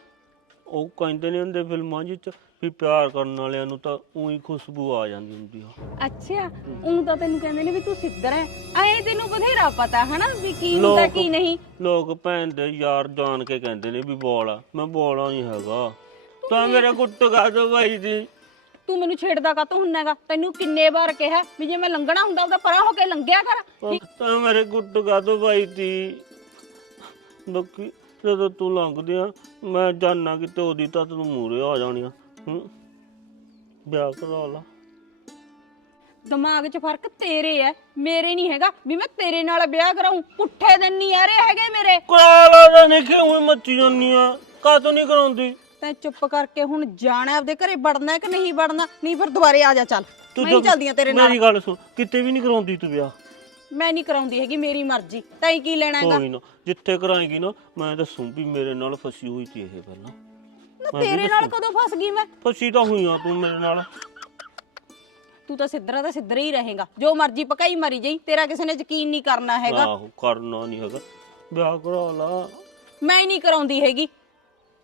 ਉਹ ਕਹਿੰਦੇ ਨੇ ਹੁੰਦੇ ਫਿਲਮਾਂ ਵਿੱਚ ਵੀ ਪਿਆਰ ਕਰਨ ਵਾਲਿਆਂ ਨੂੰ ਤਾਂ ਉਹੀ ਖੁਸ਼ਬੂ ਆ ਜਾਂਦੀ ਹੁੰਦੀ ਆ। ਅੱਛਾ ਉਹ ਤਾਂ ਤੈਨੂੰ ਕਹਿੰਦੇ ਨੇ ਵੀ ਤੂੰ ਸਿੱਧਰ ਹੈ। ਐ ਤੈਨੂੰ ਬਥੇਰਾ ਪਤਾ ਹਨਾ ਵੀ ਕੀ ਹੁੰਦਾ ਕੀ ਨਹੀਂ? ਲੋਕ ਭੈਣ ਦੇ ਯਾਰ ਜਾਣ ਕੇ ਕਹਿੰਦੇ ਨੇ ਵੀ ਬੋਲ ਆ। ਮੈਂ ਬੋਲਾ ਨਹੀਂ ਹੈਗਾ। ਤੂੰ ਮੇਰੇ ਕੁੱਟ ਗਾ ਦੋ ਬਾਈ ਦੀ। ਤੂੰ ਮੈਨੂੰ ਛੇੜਦਾ ਕਾਤੋਂ ਹੁੰਨਾਗਾ ਤੈਨੂੰ ਕਿੰਨੇ ਵਾਰ ਕਿਹਾ ਵੀ ਜੇ ਮੈਂ ਲੰਘਣਾ ਹੁੰਦਾ ਉਹਦਾ ਪਰਾਂ ਹੋ ਕੇ ਲੰਘਿਆ ਕਰ। ਤਾਂ ਮੇਰੇ ਕੁੱਟ ਗਾ ਦੋ ਬਾਈ ਦੀ ਬਾਕੀ ਜਦੋਂ ਤੂੰ ਲੰਘਦੀ ਆ ਮੈਂ ਜਾਣਾ ਕਿਤੇ ਉਹਦੀ ਤਾਂ ਤੈਨੂੰ ਮੂਰੇ ਆ ਜਾਣੀ ਆ। ਹੂੰ? ਵਿਆਹ ਕਰਾ ਲਾ। ਦਿਮਾਗ 'ਚ ਫ਼ਰਕ ਤੇਰੇ ਐ ਮੇਰੇ ਨਹੀਂ ਹੈਗਾ ਵੀ ਮੈਂ ਤੇਰੇ ਨਾਲ ਵਿਆਹ ਕਰਾਉਂ ਪੁੱਠੇ ਦਿਨ ਨਹੀਂ ਆ ਰਹੇ ਹੈਗੇ ਮੇਰੇ। ਕਰਾ ਲਾ ਤਾਂ ਨਹੀਂ ਕਿਉਂ ਮੱਚੀ ਜਾਂਦੀ ਆ? ਕਾਤੋਂ ਨਹੀਂ ਕਰਾਉਂਦੀ? ਤੈਂ ਚੁੱਪ ਕਰਕੇ ਹੁਣ ਜਾਣਾ ਆਪਦੇ ਘਰੇ ਵੜਨਾ ਕਿ ਨਹੀਂ ਵੜਨਾ? ਨਹੀਂ ਫਿਰ ਦੁਬਾਰੇ ਆ ਜਾ ਚੱਲ। ਮੈਂ ਨਹੀਂ ਤਾਂ- ਚੱਲਦੀ ਆਂ ਤੇਰੇ ਨਾਲ। ਮੇਰੀ ਗੱਲ ਸੁਣ ਕਿਤੇ ਵੀ ਨਹੀਂ ਕਰਾਉਂਦੀ ਤੂੰ ਵਿਆਹ। ਮੈਂ ਨਹੀਂ ਕਰਾਉਂਦੀ ਹੈਗੀ ਮੇਰੀ ਮਰਜ਼ੀ। ਤੈਂ ਕੀ ਲੈਣਾ ਹੈਗਾ? ਕੋਈ ਨਾ ਜਿੱਥੇ ਕਰਾਏਗੀ ਨਾ ਮੈਂ ਦੱਸੂ ਵੀ ਮੇਰੇ ਨਾਲ ਫਸੀ ਹੋਈ ਸੀ ਇਹ ਪਹਿਲਾਂ। ਨਾ ਤੇਰੇ ਨਾਲ ਕਦੋਂ ਫਸ ਗਈ ਮੈਂ? ਫਸੀ ਤਾਂ ਹੋਈ ਆ ਤੂੰ ਮੇਰੇ ਨਾਲ। ਤੂੰ ਤਾਂ ਸਿੱਧਰਾ ਤਾਂ ਸਿੱਧਰਾ ਹੀ ਰਹੇਗਾ। ਜੋ ਮਰਜ਼ੀ ਪਕਾਈ ਮਰੀ ਜਾਈ ਤੇਰਾ ਕਿਸੇ ਨੇ ਯਕੀਨ ਨਹੀਂ ਕਰਨਾ ਹੈਗਾ। ਆਹੋ ਕਰਨਾ ਨਹੀਂ ਹੈਗਾ। ਵਿਆਹ ਕਰਾ ਲਾ। ਮੈਂ ਹੀ ਨਹੀਂ ਕਰਾਉਂਦੀ ਹੈਗੀ।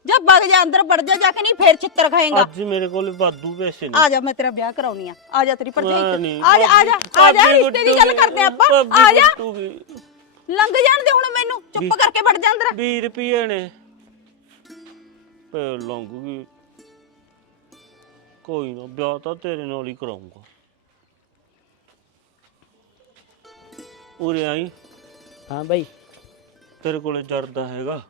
ਜਾ ਵਗ ਜਾ ਅੰਦਰ ਵੜ ਜਾ ਜਾ ਕੇ ਨਹੀਂ ਫੇਰ ਚਿੱਤਰ ਖਾਏਗਾ। ਅੱਜ ਮੇਰੇ ਕੋਲ ਵਾਧੂ ਪੈਸੇ ਨੇ। ਆ ਜਾ ਮੈਂ ਤੇਰਾ ਵਿਆਹ ਕਰਾਉਣੀ ਆ। ਆ ਜਾ ਤੇਰੀ ਭਰਜਾਈ ਨਹੀਂ, ਆ ਜਾ ਆ ਜਾ ਆ ਜਾ ਭਾਬੀ ਰਿਸ਼ਤੇ ਦੀ ਗੱਲ ਕਰਦੇ ਆਪਾਂ। ਭਾਬੀ ਆ ਜਾ। ਲੰਘ ਜਾਣ ਦੇ ਹੁਣ ਮੈਨੂੰ। ਚੁੱਪ ਕਰਕੇ ਵੜ ਜਾ ਅੰਦਰ। 20 ਰੁਪਏ ਨੇ। ਪੇ ਲੰਘੂਗੀ ਕੋਈ ਨਾ ਵਿਆਹ ਤਾਂ ਤੇਰੇ ਨਾਲ ਹੀ ਕਰਾਉਂਗਾ ਉਰੇ ਆਈ। ਹਾਂ ਬਾਈ। ਤੇਰੇ ਕੋਲੇ ਜਰਦਾ ਹੈਗਾ।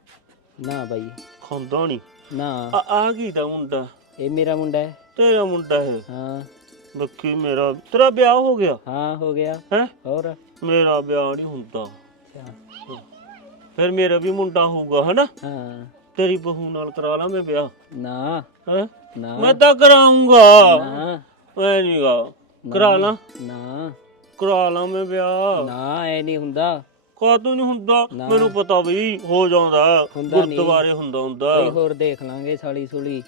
ਨਾ ਬਾਈ। ਖਾਂਦਾ ਨਹੀਂ ਨਾ। ਆ ਆ ਕੀ ਦਾ ਮੁੰਡਾ? ਇਹ ਮੇਰਾ ਮੁੰਡਾ ਹੈ। ਤੇਰਾ ਮੁੰਡਾ ਹੈ? ਹਾਂ। ਬੱਕੀ ਮੇਰਾ ਤੇਰਾ ਵਿਆਹ ਹੋ ਗਿਆ? ਹਾਂ ਹੋ ਗਿਆ। ਹੈ? ਹੋਰ? ਮੇਰਾ ਵਿਆਹ ਨਹੀਂ ਹੁੰਦਾ। ਅੱਛਾ। ਫਿਰ ਮੇਰਾ ਵੀ ਮੁੰਡਾ ਹੋਊਗਾ ਹਨਾ? ਹਾਂ। ਤੇਰੀ ਬਹੂ ਨਾਲ ਕਰਾ ਲਾਂ ਮੈਂ ਵਿਆਹ। ਨਾ। ਹੈ? ਨਾ। ਮੈਂ ਤਾਂ ਕਰਾਉਂਗਾ ਨਾ। ਮੈਂ ਨਹੀਂ ਗਾ। ਕਰਾ ਲਾਂ। ਨਾ। ਕਰਾ ਲਾਂ ਮੈਂ ਵਿਆਹ। ਨਾ ਐ ਨਹੀਂ ਹੁੰਦਾ। ਕਾਹਤੋਂ ਨਹੀਂ ਹੁੰਦਾ। ਮੈਨੂੰ ਪਤਾ ਬਈ ਹੋ ਜਾਂਦਾ ਹੁੰਦਾ ਨਹੀਂ। ਗੁਰਦੁਆਰੇ ਹੁੰਦਾ ਹੁੰਦਾ। ਕੋਈ ਹੋਰ ਦੇਖ ਲਾਂਗੇ ਸਾਲੀ ਸੁਲੀ।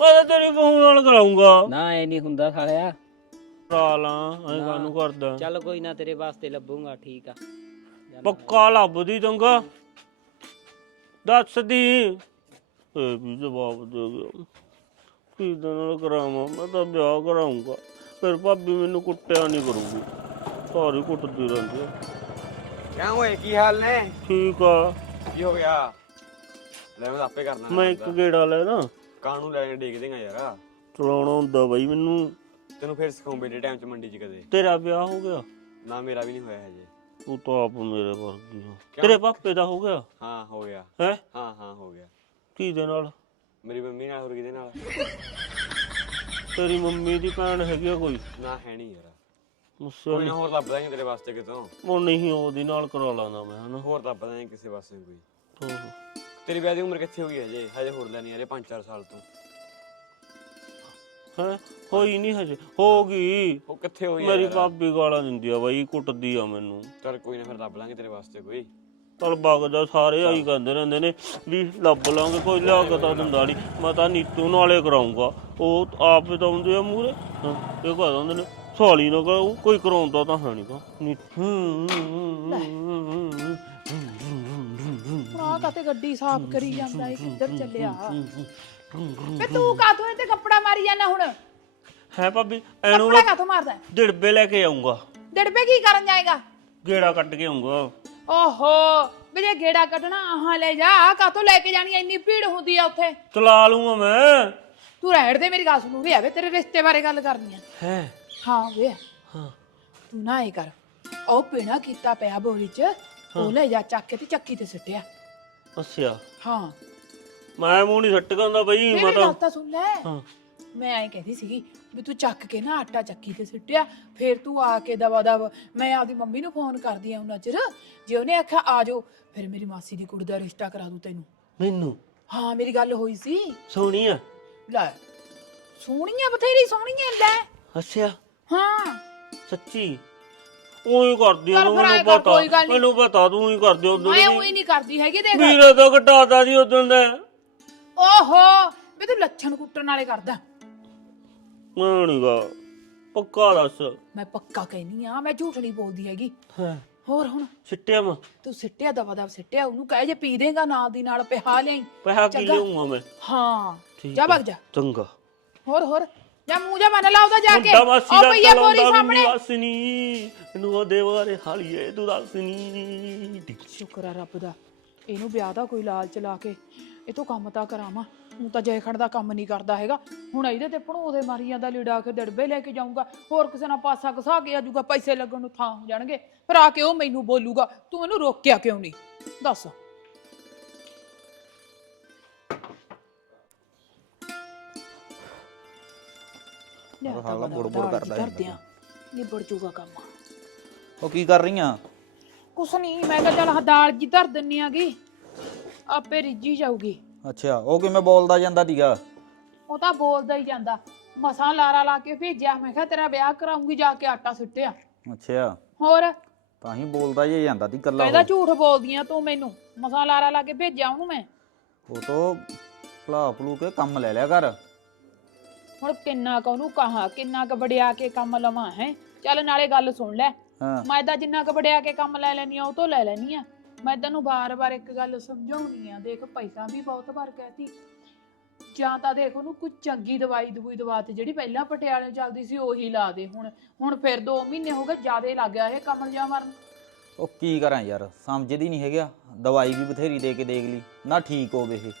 ਮੈਂ ਤਾਂ ਤੇਰੀ ਬਹੂ ਨਾਲ ਕਰਾਉਂਗਾ। ਨਾ ਐ ਨਹੀਂ ਹੁੰਦਾ ਸਾਲਿਆ। ਕਰਾ ਲਾਂ ਐਂ ਕਾਹਨੂੰ ਕਰਦਾ। ਚੱਲ ਕੋਈ ਨਾ ਤੇਰੇ ਵਾਸਤੇ ਲੱਭੂਗਾ ਠੀਕ ਆ। ਪੱਕਾ ਲੱਭਦੀ ਦੰਗਾ ਦੱਸ ਦੀ ਇਹ ਵੀ ਜਵਾਬ ਦੇ ਗਿਆ। ਕੀ ਦੇ ਨਾਲ ਕਰਾਵਾਂ? ਮੈਂ ਤਾਂ ਵਿਆਹ ਕਰਾਉਂਗਾ। ਫਿਰ ਭਾਬੀ ਮੈਨੂੰ ਕੁੱਟਿਆ ਨਹੀਂ ਕਰੂਗੀ। ਸਾਰੀ ਕੁੱਟਦੀ ਰਹਿੰਦੀ ਆ। ਕਿਆ ਹੋਏ ਕੀ ਹਾਲ ਨੇ? ਠੀਕ ਆ। ਕੀ ਹੋ ਗਿਆ? ਲੈ ਮੈਂ ਤਾਂ ਆਪੇ ਕਰਨਾ ਮੈਂ ਇੱਕ ਗੇੜਾ ਲੈ ਨਾ ਕਾਨੂੰ ਲੈਣ ਡੇਕ ਦੇਗਾ ਯਾਰ? ਚਲਾਉਣਾ ਹੁੰਦਾ ਬਾਈ ਮੈਨੂੰ। ਤੈਨੂੰ ਫਿਰ ਸਿਖਾਉਂ ਬੇਟੇ ਟਾਈਮ ਚ ਮੰਡੀ ਚ ਕਦੇ? ਤੇਰਾ ਵਿਆਹ ਹੋ ਗਿਆ। ਨਾ ਮੇਰਾ ਵੀ ਨਹੀਂ ਹੋਇਆ ਹਜੇ। ਤੂੰ ਤਾਂ ਆਪ ਮੇਰੇ ਵਰਗੀ ਆ। ਤੇਰੇ ਪਾਪੇ ਦਾ ਹੋ ਗਿਆ? ਹਾਂ ਹੋ ਗਿਆ। ਹੈ? ਹਾਂ ਹਾਂ ਹੋ ਗਿਆ। ਕੀ ਦੇ ਨਾਲ? ਮੇਰੀ ਮੰਮੀ ਨਾਲ ਹੋਰ ਕਿਹਦੇ ਨਾਲ? ਤੇਰੀ ਮੰਮੀ ਦੀ ਭੈਣ ਹੈਗੀ ਆ ਕੋਈ? ਨਾ ਹੈ ਨਹੀਂ ਯਾਰ। ਮੁੱਸੇ ਕੋਈ ਨਾ ਹੋਰ ਲੱਭ ਦਾਂਗੇ ਤੇਰੇ ਵਾਸਤੇ ਕਿਤੋਂ। ਉਹ ਨਹੀਂ ਉਹਦੀ ਨਾਲ ਕਰਾ ਲਾਂਦਾ ਮੈਂ ਹਨਾ। ਹੋਰ ਲੱਭ ਦਾਂਗੇ ਕਿਸੇ ਵਾਸਤੇ ਕੋਈ। ਆਹੋ। ਤੇਰੀ ਵਿਆਹ ਦੀ ਉਮਰ ਕਿੱਥੇ ਹੋ ਗਈ ਹਜੇ? ਹਜੇ ਹੋਰ ਲੈਣੀ ਯਾਰੇ 5-4 ਸਾਲ ਤੋਂ। ਹੈਂ? ਹੋਈ ਨਹੀਂ ਹਜੇ। ਹੋ ਗਈ। ਉਹ ਕਿੱਥੇ ਹੋਈ ਮੇਰੀ? ਭਾਬੀ ਗਾਲਾਂ ਦਿੰਦੀ ਆ ਬਾਈ ਕੁੱਟਦੀ ਆ ਮੈਨੂੰ। ਚੱਲ ਕੋਈ ਨਾ ਫਿਰ ਲੱਭ ਲਾਂਗੇ ਤੇਰੇ ਵਾਸਤੇ ਕੋਈ। ਚਲ ਬਗਦਾ ਸਾਰੇ ਆਈ ਕਹਿੰਦੇ ਰਹਿੰਦੇ ਨੇ ਵੀ ਲੱਭ ਲਾਂਗੇ ਕੋਈ ਲਿਆ ਕੇ ਤਾਂ ਦਿੰਦਾ ਨਹੀਂ ਮੈਂ ਤਾਂ ਨੀਤੂ ਨਾਲੇ ਕਰਾਉਂਗਾ ਉਹ ਆਪ ਤਾਂ ਆਉਂਦੇ ਆ ਮੂਰੇ ਇਹ ਕਹ ਦਿੰਦੇ ਨੇ। ਸਾਲੀ ਨਾ ਕਰਾਉ ਕੋਈ ਕਰਾਉਂਦਾ ਤਾਂ ਹੈ ਨਹੀਂ ਕਾ ਆ ਕਾਤੇ ਗੱਡੀ ਸਾਫ਼ ਕਰੀ ਜਾਂਦਾ ਏ ਕਿੱਧਰ ਚੱਲਿਆ? ਵੇ ਤੂੰ ਕਾਤੋਂ ਇਹ ਤੇ ਕੱਪੜਾ ਮਾਰੀ ਜਾਂਦਾ ਹੁਣ? ਹੈ ਭਾਬੀ ਐਨੂੰ ਕੱਪੜਾ ਕਾਤੋਂ ਮਾਰਦਾ? ਦਿੜਬੇ ਲੈ ਕੇ ਆਉਂਗਾ ਡੜਬੇ ਕੀ ਕਰਨ ਜਾਏਗਾ? ਗੇੜਾ ਕੱਟ ਕੇ ਆਉਂਗਾ ਓਹੋ ਵੀ ਜੇ ਗੇੜਾ ਕੱਢਣਾ ਆਹਾਂ ਲੈ ਜਾ ਕਾਤੋਂ ਲੈ ਕੇ ਜਾਣੀ? ਇੰਨੀ ਭੀੜ ਹੁੰਦੀ ਆ ਉੱਥੇ। ਚਲਾ ਲੂੰਗਾ ਮੈਂ। ਤੂੰ ਰਹਿਣ ਦੇ ਮੇਰੀ ਗੱਲ ਸੁਣੂ ਵੇ ਆਵੇ ਤੇਰੇ ਰਿਸ਼ਤੇ ਬਾਰੇ ਗੱਲ ਕਰਨੀ ਆ। ਹੈ। ਹਾਂ ਵੇ। ਹਾਂ। ਤੂੰ ਨਾ ਇਹ ਕਰ। ਉਹ ਪੀਣਾ ਕੀਤਾ ਪਿਆ ਬੋਰੀ ਚ ਉਹ ਲੈ ਜਾ ਚੱਕ ਕੇ ਤੇ ਚੱਕੀ ਤੇ ਸੁੱਟਿਆ। ਅੱਛਾ। ਹਾਂ। ਮੈਂ ਮੂੰਹ ਨਹੀਂ ਸੱਟ ਗਾਂਦਾ ਬਈ ਮੈਂ ਮੇਰੀ ਤਾਂ ਗੱਲ ਤਾਂ ਸੁਣ ਲੈ। ਹਾਂ। ਮੈਂ ਐਂ ਕਹਿੰਦੀ ਸੀਗੀ ਵੀ ਤੂੰ ਚੱਕ ਕੇ ਨਾ ਆਟਾ ਚੱਕੀ ਤੇ ਸੁੱਟਿਆ ਫਿਰ ਤੂੰ ਆ ਕੇ ਦਵਾ ਦਵ। ਮੈਂ ਆਪਦੀ ਮੰਮੀ ਨੂੰ ਫੋਨ ਕਰਦੀ ਆ ਉਹਨਾਂ ਚਿਰ ਜੇ ਉਹਨੇ ਆਖਿਆ ਆ ਜਾਓ ਫਿਰ ਮੇਰੀ ਮਾਸੀ ਦੀ ਕੁੜੀ ਦਾ ਰਿਸ਼ਤਾ ਕਰਾ ਦੂੰ ਤੈਨੂੰ। ਮੈਨੂੰ? ਹਾਂ ਮੇਰੀ ਗੱਲ ਹੋਈ ਸੀ। ਸੋਹਣੀ ਆ। ਲੈ ਸੋਹਣੀਆਂ ਬਥੇਰੀ ਸੋਹਣੀਆਂ ਲੈ। ਅੱਛਾ। ਹਾਂ। ਸੱਚੀ? ਉਹੀ ਕਰਦੀ ਆ ਚੱਲ ਫਿਰ ਮੈਨੂੰ ਆਏਂ ਕਰ, ਪਤਾ। ਕੋਈ ਗੱਲ ਨੀ। ਮੈਨੂੰ ਪਤਾ ਤੂੰ ਹੀ ਕਰਦੀ ਉਦੋਂ ਮੈਂ ਉਹੀ ਨਹੀਂ ਕਰਦੀ ਹੈਗੀ ਦੇਖ ਵੀਰੇ ਤੋਂ ਘਟਾਤਾ ਜੀ ਉਦੋਂ ਦਾ ਓਹੋ ਵੀ ਤੂੰ ਲੱਛਣ ਕੁੱਟਣ ਵਾਲੇ ਕਰਦਾ। ਮੈਂ ਨੀ ਗਾ। ਪੱਕਾ ਦੱਸ। ਮੈਂ ਪੱਕਾ ਕਹਿਨੀ ਆ ਮੈਂ ਝੂਠ ਨਹੀਂ ਬੋਲਦੀ ਹੈਗੀ। ਹੈ। ਹੋਰ ਹੁਣ? ਸਿੱਟਿਆ ਮੈਂ। ਤੂੰ ਸਿੱਟਿਆ ਦਵਾ ਦਵ ਸਿੱਟਿਆ ਉਹਨੂੰ ਕਹੇ ਜੇ ਪੀ ਦੇਗਾ ਨਾਲ ਦੀ ਨਾਲ ਪਿਹਾ ਲਿਆਈ। ਪੈਸਾ ਕੀ ਚੰਗਾ। ਲਿਆਉਂਗਾ ਮੈਂ। ਹਾਂ। ਠੀਕ ਜਾ। ਭਗ ਜਾ। ਚੰਗਾ। ਹੋਰ ਹੋਰ? ਜਾ ਮੂੰਹ ਜਾ ਮੰਨ ਲਾ ਉਹਦਾ ਜਾ ਕੇ। ਮੁੰਡਾ ਮਾਸੀ ਉਹ ਦਾ ਪਈਆ ਬੋਰੀ ਸਾਹਮਣੇ। ਮੈਨੂੰ ਹੱਸਨੀ ਇਹਨੂੰ ਉਹ ਦੇਵਾਰੇ ਹਾਲੀਏ ਤੂੰ ਦੱਸਨੀ ਸ਼ੁਕਰ ਆ ਰੱਬ ਦਾ। ਇਹਨੂੰ ਵਿਆਹ ਦਾ ਕੋਈ ਲਾਲਚ ਲਾ ਕੇ ਇਹ ਤੋਂ ਕੰਮ ਤਾਂ ਕਰਾਵਾਂ। ਤੂੰ ਤਾਂ ਜੈਖਣ ਦਾ ਕੰਮ ਨਹੀਂ ਕਰਦਾ ਹੈਗਾ। ਹੁਣ ਇਹਦੇ ਤੇ ਭਣੋ ਦੇ ਮਾਰੀ ਜਾਂਦਾ ਲੀੜਾ ਕੇ ਡੜਬੇ ਲੈ ਕੇ ਜਾਊਂਗਾ। ਹੋਰ ਕਿਸੇ ਨਾਲ ਪਾਸਾ ਘਸਾ ਕੇ ਆਜੂਗਾ ਪੈਸੇ ਲੱਗਣ ਨੂੰ ਥਾਂ ਹੋ ਜਾਣਗੇ। ਫਿਰ ਆ ਕੇ ਉਹ ਮੈਨੂੰ ਬੋਲੂਗਾ ਤੂੰ ਮੈਨੂੰ ਰੋਕਿਆ ਕਿਉਂ ਨਹੀਂ ਦੱਸ। ਲਿਆ ਤਾਂ ਹਾਲਾ ਬਣਾ ਬੁੜ ਬੁੜ ਦਾਲ ਕਰਦਾ ਜੀ ਜਾਂਦਾ ਧਰਦੇ ਆਂ। ਨਿਬੜ ਜੂਗਾ ਕੰਮ। ਉਹ ਕੀ ਕਰ ਰਹੀਆਂ? ਕੁਛ ਨਹੀਂ ਮੈਂ ਕਿਹਾ ਚੱਲ ਆਹ ਦਾਲ ਜੀ ਧਰ ਦਿੰਨੀ ਆਗੀ ਆਪੇ ਰਿੱਝੀ ਜਾਊਗੀ। ਅੱਛਾ ਉਹ ਕਿਵੇਂ ਬੋਲਦਾ ਜਾਂਦਾ ਸੀਗਾ? ਉਹ ਤਾਂ ਬੋਲਦਾ ਹੀ ਜਾਂਦਾ। ਮਸਾਂ ਲਾਰਾ ਲਾ ਕੇ ਭੇਜਿਆ। ਮੈਂ ਕਿਹਾ ਤੇਰਾ ਵਿਆਹ ਕਰਾਉਂਗੀ ਜਾ ਕੇ ਆਟਾ ਸੁੱਟਿਆ। ਅੱਛਾ। ਹੋਰ? ਤਾਂ ਹੀ ਬੋਲਦਾ ਜੇ ਜਾਂਦਾ ਸੀ ਕੱਲਾ ਕਹਿੰਦਾ ਝੂਠ ਬੋਲਦੀਆਂ ਤੂੰ ਮੈਨੂੰ। ਮਸਾਂ ਲਾਰਾ ਲਾ ਕੇ ਭੇਜਿਆ ਉਹਨੂੰ ਮੈਂ। ਉਹ ਤੋਂ ਭਲਾ ਭਲੂ ਕੇ ਕੰਮ ਲੈ ਲਿਆ ਕਰ। ਹੁਣ ਕਿੰਨਾ ਕੁ ਉਹਨੂੰ ਕਹਾ ਕਿੰਨਾ ਕੁ ਵੜਿਆ ਕੇ ਕੰਮ ਲਵਾਂ ਹੈ? ਚੱਲ ਨਾਲੇ ਗੱਲ ਸੁਣ ਲੈ। ਹਾਂ। ਮੈਂ ਤਾਂ ਜਿੰਨਾ ਕੁ ਵੜਿਆ ਕੇ ਕੰਮ ਲੈ ਲੈਣੀ ਆ ਉਹ ਤੋਂ ਲੈ ਲੈਣੀ ਆ ਮੈਂ ਤੈਨੂੰ ਬਾਰ-ਬਾਰ ਇੱਕ ਗੱਲ ਸਮਝਾਉਣੀ ਆ ਦੇਖ ਪਹਿਲਾਂ ਵੀ ਬਹੁਤ ਵਾਰ ਕਹਿਤੀ ਜਾਂ ਤਾਂ ਦੇਖ ਉਹਨੂੰ ਕੋਈ ਚੰਗੀ ਦਵਾਈ ਦਵਾਈ ਦਵਾ ਤੇ ਜਿਹੜੀ ਪਹਿਲਾਂ ਪਟਿਆਲੇ ਚੱਲਦੀ ਸੀ ਉਹੀ ਲਾ ਦੇ ਹੁਣ। ਹੁਣ ਫਿਰ 2 ਮਹੀਨੇ ਹੋ ਗਏ ਜਿਆਦੇ ਲੱਗ ਗਿਆ ਇਹ ਕਮਲ ਜਾ ਮਰਨ। ਉਹ ਕੀ ਕਰਾਂ ਯਾਰ ਸਮਝਦੀ ਨਹੀਂ ਹੈਗਾ ਦਵਾਈ ਵੀ ਬਥੇਰੀ ਦੇ ਕੇ ਦੇਖ ਲਈ ਨਾ ਠੀਕ ਹੋਵੇ ਇਹ।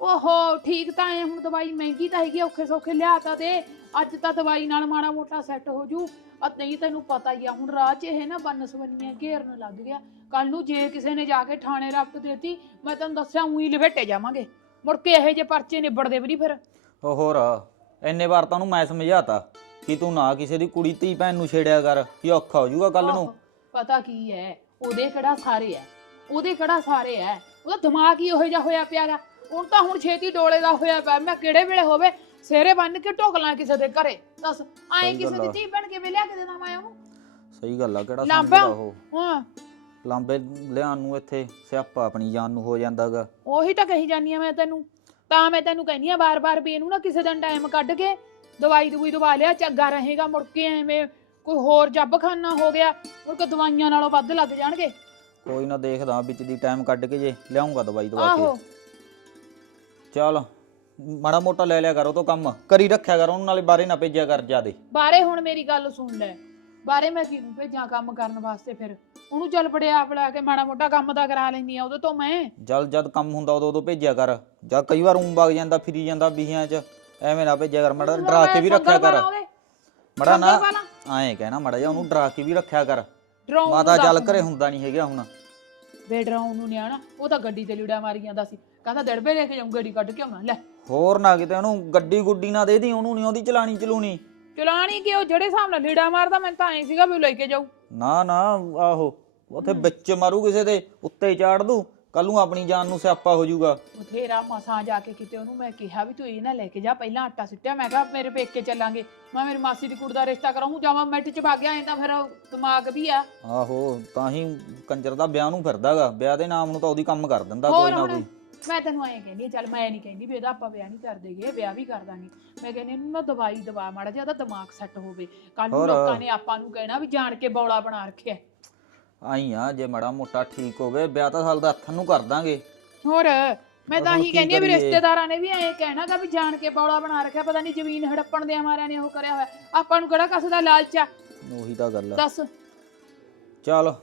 ਓਹੋ ਠੀਕ ਤਾਂ ਐ ਹੁਣ ਦਵਾਈ ਮਹਿੰਗੀ ਤਾਂ ਹੈਗੀ ਆ, ਔਖੇ ਸੌਖੇ ਲਿਆ ਤਾਂ ਦੇ। ਅੱਜ ਤਾਂ ਦਵਾਈ ਨਾਲ ਮਾੜਾ ਮੋਟਾ ਸੈੱਟ ਹੋ ਜੂ। ਆ ਨਹੀਂ ਤੈਨੂੰ ਪਤਾ ਹੀ ਆ ਹੁਣ ਰਾਹ 'ਚ ਇਹ ਨਾ ਬੰਨਸਵੰਨੀਆਂ ਘੇਰਨ ਲੱਗ ਗਿਆ। ਕੱਲ ਨੂੰ ਜੇ ਕਿਸੇ ਨੇ ਜਾ ਕੇ ਥਾਣੇ ਰੱਖ ਦੇਤੀ ਮੈਂ ਤੈਨੂੰ ਦੱਸਿਆ ਉਹੀ ਲਵੇਟੇ ਜਾਵਾਂਗੇ। ਮੁੜ ਕੇ ਇਹੋ ਜਿਹੇ ਪਰਚੇ ਨਿਬੜਦੇ ਵੀ ਨਹੀਂ ਫਿਰ। ਉਹ ਹੋਰ ਇੰਨੇ ਵਾਰ ਤਾਂ ਉਹਨੂੰ ਮੈਂ ਸਮਝਾਤਾ ਕਿ ਤੂੰ ਨਾ ਕਿਸੇ ਦੀ ਕੁੜੀ ਧੀ ਭੈਣ ਨੂੰ ਛੇੜਿਆ ਕਰ ਕਿ ਔਖਾ ਹੋ ਜਾਊਗਾ ਕੱਲ ਨੂੰ। ਆਹੋ, ਪਤਾ ਕੀ ਹੈ ਉਹਦੇ ਕਿਹੜਾ ਸਾਰੇ ਐ? ਉਹਦੇ ਕਿਹੜਾ ਸਾਰੇ ਐ? ਉਹਦਾ ਦਿਮਾਗ ਹੀ ਉਹੋ ਜਿਹਾ ਹੋਇਆ ਪਿਆਗਾ ਹੁਣ ਤਾਂ ਹੁਣ ਛੇਤੀ ਡੋਲੇ ਦਾ ਹੋਇਆ ਪਿਆ ਮੈਂ ਕਿਹੜੇ ਵੇਲੇ ਹੋਵੇ ਸਿਰੇ ਬੰਨ ਕੇ ਢੋਕਲਾਂ ਕਿਸੇ ਦੇ ਘਰੇ। ਦੱਸ ਐਂ ਸਹੀ ਕਿਸੇ ਗੱਲ ਦੀ ਆ। ਧੀ ਬਣ ਕੇ ਵੇ ਲਿਆ ਕੇ ਦੇਣਾ ਮੈਂ ਉਹਨੂੰ? ਸਹੀ ਗੱਲ ਆ ਕਿਹੜਾ ਸਮਝਦਾ ਉਹ? ਹਾਂ। ਲਾਂਬੇ ਲਿਆਉਣ ਨੂੰ ਇੱਥੇ ਸਿਆਪਾ ਆਪਣੀ ਜਾਨ ਨੂੰ ਹੋ ਜਾਂਦਾਗਾ। ਉਹੀ ਤਾਂ ਕਹੀ ਜਾਨੀ ਆ ਮੈਂ ਤੈਨੂੰ। ਤਾਂ ਮੈਂ ਤੈਨੂੰ ਕਹਿੰਦੀ ਆ ਬਾਰ-ਬਾਰ ਵੀ ਇਹਨੂੰ ਨਾ ਕਿਸੇ ਦਿਨ ਟਾਈਮ ਕੱਢ ਕੇ ਦਵਾਈ ਦਵਾਈ ਦਵਾ ਲਿਆ ਚੰਗਾ ਰਹੇਗਾ ਮੁੜ ਕੇ ਐਵੇਂ ਕੋਈ ਹੋਰ ਜੱਬ ਖਾਨਾ ਹੋ ਗਿਆ ਮੁੜ ਕੇ ਦਵਾਈਆਂ ਨਾਲੋਂ ਵੱਧ ਲੱਗ ਜਾਣਗੇ। ਕੋਈ ਨਾ ਦੇਖਦਾ ਵਿੱਚ ਦੀ ਟਾਈਮ ਕੱਢ ਕੇ ਜੇ ਲਿਆਉਂਗਾ ਦਵਾਈ ਦਵਾ ਆਹੋ। ਕੇ ਚੱਲ ਮਾੜਾ ਮੋਟਾ ਲੈ ਲਿਆ ਕਰ ਉਹ ਤੋਂ ਕੰਮ। ਕਰੀ ਰੱਖਿਆ ਕਰ ਉਹਨੂੰ ਨਾਲੇ ਬਾਰੇ ਨਾ ਭੇਜਿਆ ਕਰ ਜਿਆਦੇ। ਬਾਰੇ ਹੁਣ ਮੇਰੀ ਗੱਲ ਸੁਣ ਲੈ। ਬਾਰੇ ਮੈਂ ਕਿਹਨੂੰ ਭੇਜਾਂ ਕੰਮ ਕਰਨ ਵਾਸਤੇ ਫਿਰ? ਉਹਨੂੰ ਚੱਲ ਪੜਿਆ ਬੁਲਾ ਕੇ ਮਾੜਾ ਮੋਟਾ ਕੰਮ ਤਾਂ ਕਰਾ ਲੈਂਦੀ ਆ ਉਹਦੇ ਤੋਂ ਮੈਂ। ਜਦ ਜਦ ਕੰਮ ਹੁੰਦਾ ਉਦੋਂ ਉਦੋਂ ਭੇਜਿਆ ਕਰ। ਜਦ ਕਈ ਵਾਰ ਉਂ ਵਗ ਜਾਂਦਾ ਫਿਰੀ ਜਾਂਦਾ ਬੀਹਾਂ 'ਚ ਐਵੇਂ ਨਾ ਭੇਜਿਆ ਕਰ। ਮਾੜਾ ਡਰਾ ਕੇ ਵੀ ਰੱਖਿਆ ਕਰ। ਮੜਾ ਨਾ ਐਂ ਕਹਿਣਾ ਮੜਾ ਜਾ ਉਹਨੂੰ ਡਰਾ ਕੇ ਵੀ ਰੱਖਿਆ ਕਰ। ਮਾਤਾ ਚੱਲ ਘਰੇ ਹੁੰਦਾ ਨਹੀਂ ਹੈਗਾ ਹੁਣ। ਵੇ ਡਰਾਉਣ ਨੂੰ ਨਿਆਣਾ ਉਹ ਤਾਂ ਗੱਡੀ ਤੇ ਲੀੜਾ ਮਾਰੀ ਜਾਂਦਾ ਸੀ। ਕਹਿੰਦਾ ਦੜਬੇ ਲੈ ਕੇ ਜਾਊਂ ਗੱਡੀ ਕੱਢ ਕੇ ਆਉਣਾ ਲੈ। ਹੋਰ ਨਾ ਕਿਤੇ ਉਹਨੂੰ ਗੱਡੀ ਗੁੱਡੀ ਨਾ ਦੇ ਦੀ ਉਹਨੂੰ ਨਹੀਂ ਉਹਦੀ ਚਲਾਣੀ ਚਲੂਣੀ। ਚਲਾਣੀ ਕਿ ਉਹ ਜਿਹੜੇ ਹਿਸਾਬ ਨਾਲ ਲੀੜਾ ਮਾਰਦਾ ਮੈਨੂੰ ਤਾਂ ਐਂ ਸੀਗਾ ਵੀ ਉਹ ਲੈ ਕੇ ਜਾਊ। ਨਾ ਨਾ ਆਹੋ ਉੱਥੇ ਵਿੱਚ ਮਾਰੂ ਕਿਸੇ ਦੇ ਉੱਤੇ ਚਾੜ ਦੂ ਕੱਲ ਨੂੰ ਆਪਣੀ ਜਾਨ ਨੂੰ ਸਿਆਪਾ ਹੋ ਜਾਊਗਾ। ਬਥੇਰਾ ਮਸਾਂ ਜਾ ਕੇ ਕਿਤੇ ਉਹਨੂੰ ਮੈਂ ਕਿਹਾ ਵੀ ਤੂੰ ਇਹ ਨਾ ਲੈ ਕੇ ਜਾ ਪਹਿਲਾਂ ਆਟਾ ਸਿੱਟਿਆ ਮੈਂ ਕਿਹਾ ਮੇਰੇ ਪੇਕੇ ਚੱਲਾਂਗੇ। ਮੈਂ ਮੇਰੀ ਮਾਸੀ ਦੀ ਕੁੜੀ ਦਾ ਰਿਸ਼ਤਾ ਕਰਾਉਂ ਜਾਵਾਂ ਮਿੰਟ ਚ ਭਾਗ ਗਿਆ ਐਂ ਤਾਂ ਫਿਰ ਦਿਮਾਗ ਵੀ ਆ। ਆਹੋ ਤਾਂ ਹੀ ਕੰਜਰ ਦਾ ਵਿਆਹ ਨੂੰ ਫਿਰਦਾਗਾ ਵਿਆਹ ਦੇ ਨਾਮ ਨੂੰ ਤਾਂ ਉਹਦੀ ਕੰਮ ਕਰ ਦਿੰਦਾ ਕੋਈ ਨਾ ਕੋਈ। ਮੈਂ ਤੈਨੂੰ ਐਂ ਕਹਿੰਦੀ ਹਾਂ, ਚੱਲ ਮੈਂ ਨਹੀਂ ਕਹਿੰਦੀ ਵੀ ਇਹਦਾ ਆਪਾਂ ਵਿਆਹ ਨਹੀਂ ਕਰ ਦੇਗੇ ਵਿਆਹ ਵੀ ਕਰ ਦਾਂਗੇ। ਮੈਂ ਕਹਿੰਦੀ ਇਹਨੂੰ ਨਾ ਦਵਾਈ ਦਵਾ ਮਾੜਾ ਜਿਹਾ ਉਹਦਾ ਦਿਮਾਗ ਸੈੱਟ ਹੋਵੇ। ਕੱਲ ਨੂੰ ਹੋਰ। ਲੋਕਾਂ ਨੇ ਆਪਾਂ ਨੂੰ ਕਹਿਣਾ ਵੀ ਜਾਣ ਕੇ ਬੌਲਾ ਬਣਾ ਰੱਖਿਆ। ਆਈ ਆ ਜੇ ਮੜਾ ਮੋਟਾ ਠੀਕ ਹੋਵੇ ਵਿਆਹ ਤਾਂ ਸਾਲ ਦਾ ਹੱਥਾਂ ਨੂੰ ਕਰ ਦਾਂਗੇ। ਹੋਰ ਮੈਂ ਤਾਂ ਹੁਣ ਹੀ ਕਹਿੰਦੀ ਆ ਵੀ ਕਰੀਏ? ਰਿਸ਼ਤੇਦਾਰਾਂ ਨੇ ਵੀ ਐਂ ਕਹਿਣਾਗਾ ਵੀ ਜਾਣ ਕੇ ਬੌਲਾ ਬਣਾ ਰੱਖਿਆ ਪਤਾ ਨਹੀਂ ਜ਼ਮੀਨ ਹੜੱਪਣ ਦੇ ਮਾਰਿਆਂ ਨੇ ਉਹ ਕਰਿਆ ਹੋਇਆ। ਆਪਾਂ ਨੂੰ ਕਿਹੜਾ ਕਸ ਦਾ ਲਾਲਚ ਆ? ਉਹੀ ਤਾਂ ਗੱਲ ਆ। ਦੱਸ। ਚੱਲ।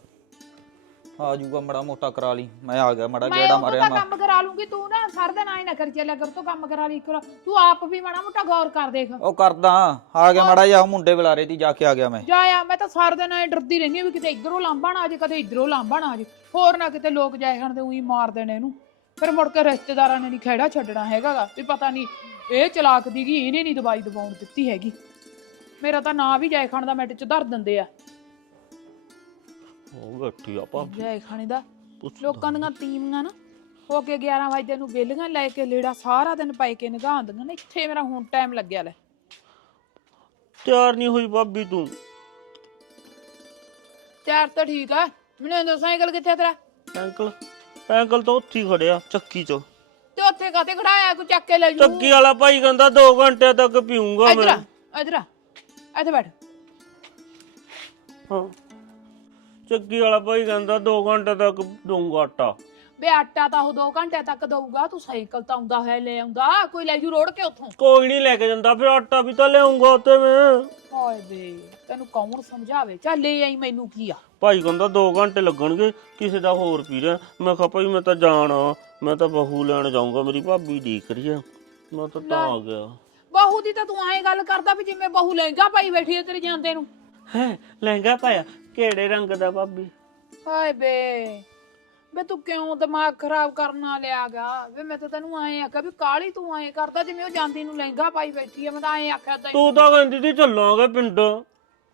ਆ ਜੂਗਾ ਮੜਾ ਮੋਟਾ ਕਰਾ ਲਈ। ਮੈਂ ਆ ਗਿਆ ਮੜਾ ਮੈਂ ਗੇੜਾ ਉਹ ਮਾਰਿਆ ਤਾਂ ਮੈਂ। ਕੰਮ ਕਰਾ ਲੂੰਗੀ ਤੂੰ ਨਾ ਸਾਰਾ ਦਿਨ ਆਏ ਨਾ ਕਰ ਚੱਲਿਆ ਕਰ ਤੂੰ ਕੰਮ ਕਰਾ ਲਈ ਕਰ ਤੂੰ ਆਪ ਵੀ ਮਾੜਾ ਮੋਟਾ ਗੌਰ ਕਰ ਦੇਖ। ਉਹ ਕਰਦਾ ਆ ਗਿਆ ਮੜਾ ਜਾ ਮੁੰਡੇ ਬੁਲਾਰੇ ਦੀ ਜਾ ਕੇ ਆ ਗਿਆ ਮੈਂ। ਜਾ ਆ ਮੈਂ ਤਾਂ ਸਾਰਾ ਦਿਨ ਐ ਡਰਦੀ ਰਹਿੰਦੀ ਹਾਂ ਵੀ ਕਿਤੇ ਇਧਰੋਂ ਲਾਂਭਾ ਨਾ ਆ ਜੇ ਕਦੇ ਇਧਰੋਂ ਲਾਂਭਾ ਨਾ ਆ ਜੇ ਹੋਰ ਨਾ ਕਿਤੇ ਲੋਕ ਜਾਏ ਖਾਣ ਦੇ ਉਹੀ ਮਾਰ ਦੇਣੇ ਇਹਨੂੰ। ਫਿਰ ਮੁੜ ਕੇ ਰਿਸ਼ਤੇਦਾਰਾਂ ਨੇ ਨਹੀਂ ਖਹਿੜਾ ਛੱਡਣਾ ਹੈਗਾਗਾ ਵੀ ਪਤਾ ਨਹੀਂ ਇਹ ਚਲਾਕ ਦੀਗੀ ਇਹਨੇ ਨਹੀਂ ਦਵਾਈ ਦਵਾਉਣ ਦਿੱਤੀ ਹੈਗੀ। ਮੇਰਾ ਤਾਂ ਨਾਂ ਵੀ ਜਾਏ ਖਾਣ ਦਾ ਮਿੰਟ ਚ ਧਰ ਦਿੰਦੇ ਆ। ਉਹ ਗੱਟੀ ਆ ਭਾਬੀ। ਜਾਏ ਖਾਣੇ ਦਾ? ਲੋਕਾਂ ਦੀਆਂ ਤੀਵੀਆਂ ਨਾ ਹੋ ਕੇ 11 ਵਜੇ ਨੂੰ ਬੇਲੀਆਂ ਲੈ ਕੇ ਲੇੜਾ ਸਾਰਾ ਦਿਨ ਪਾਈ ਕੇ ਨਗਾਉਂਦੀਆਂ ਨੇ ਇੱਥੇ ਮੇਰਾ ਹੁਣ ਟਾਈਮ ਲੱਗਿਆ ਲੈ। ਤਿਆਰ ਨਹੀਂ ਹੋਈ ਭਾਬੀ ਤੂੰ। ਚਾਰ ਤਾਂ ਠੀਕ ਆ ਮੈਨੂੰ ਦੱਸ ਸਾਈਕਲ ਕਿੱਥੇ ਆ ਤੇਰਾ? ਅੰਕਲ ਅੰਕਲ ਤਾਂ ਉੱਥੇ ਹੀ ਖੜਿਆ ਚੱਕੀ 'ਚ। ਤੇ ਉੱਥੇ ਕਾਤੇ ਖੜਾਇਆ ਤੂੰ ਚੱਕ ਕੇ ਲੈ ਜੂ ਚੱਕੀ ਵਾਲਾ ਭਾਈ ਕਹਿੰਦਾ 2 ਘੰਟੇ ਤੱਕ ਪੀਊਂਗਾ ਇਧਰ ਮੈਂ ਇਧਰ ਆ ਇੱਥੇ ਬੈਠ। ਹਾਂ। ਚੱਕੀ ਵਾਲਾ ਭਾਈ ਕਹਿੰਦਾ 2 ਘੰਟੇ ਤੱਕ ਦਊਂਗਾ ਆਟਾ। ਬੇ ਆਟਾ ਤਾਂ ਉਹ 2 ਘੰਟੇ ਤੱਕ ਦਊਗਾ ਤੂੰ ਸਾਈਕਲ ਤਾਂ ਆਉਂਦਾ ਹੋਇਆ ਲੈ ਆਉਂਦਾ ਕੋਈ ਲੈ ਜੂ ਰੋੜ ਕੇ ਉੱਥੋਂ? ਕੋਈ ਨਹੀਂ ਲੈ ਕੇ ਜਾਂਦਾ ਫਿਰ ਆਟਾ ਵੀ ਤਾਂ ਲਿਆਉਂਗਾ ਉੱਤੇ ਮੈਂ। ਓਏ ਬੇ ਤੈਨੂੰ ਕੌਣ ਸਮਝਾਵੇ? ਚੱਲ ਲੈ ਆਈ ਮੈਨੂੰ ਕੀ ਆ? ਭਾਈ ਕਹਿੰਦਾ 2 ਘੰਟੇ ਲੱਗਣਗੇ ਕਿਸੇ ਦਾ ਹੋਰ ਪੀ ਰਿਹਾ ਮੈਂ ਕਿਹਾ ਭਾਈ ਮੈਂ ਤਾਂ ਜਾਣਾ ਮੈਂ ਤਾਂ ਬਹੂ ਲੈਣ ਜਾਊਂਗਾ ਮੇਰੀ ਭਾਬੀ ਡੀਕ ਰਹੀ ਆ। ਮੈਂ ਤਾਂ ਤਾਂ ਆ ਗਿਆ। ਬਹੂ ਦੀ ਤਾਂ ਤੂੰ ਐਂ ਗੱਲ ਕਰਦਾ ਵੀ ਜਿਵੇਂ ਬਹੂ ਲਹਿੰਗਾ ਪਾਈ ਬੈਠੀ ਹੈ ਤੇਰੇ ਜਾਂਦੇ ਨੂੰ। ਹੈ ਲਹਿੰਗਾ ਪਾਇਆ? ਕਿਹੜੇ ਰੰਗ ਦਾ ਭਾਬੀ? ਹਾਏ ਬੇ। ਬੇ ਤੂੰ ਕਿਉਂ ਦਿਮਾਗ ਖਰਾਬ ਕਰਨਾ ਲਿਆਗਾ ਵੇ ਮੈਂ ਤਾਂ ਤੈਨੂੰ ਐਂ ਆਖਿਆ ਵੀ ਕਾਲੀ ਤੂੰ ਐਂ ਕਰਦਾ ਜਿਵੇਂ ਉਹ ਜਾਂਦੀ ਨੂੰ ਲਹਿੰਗਾ ਪਾਈ ਬੈਠੀ ਹੈ ਮੈਂ ਤਾਂ ਐਂ ਆਖਿਆ ਤਾਂ ਤੂੰ ਤਾਂ ਕਹਿੰਦੀ ਸੀ ਚੱਲਾਂਗੇ ਪਿੰਡ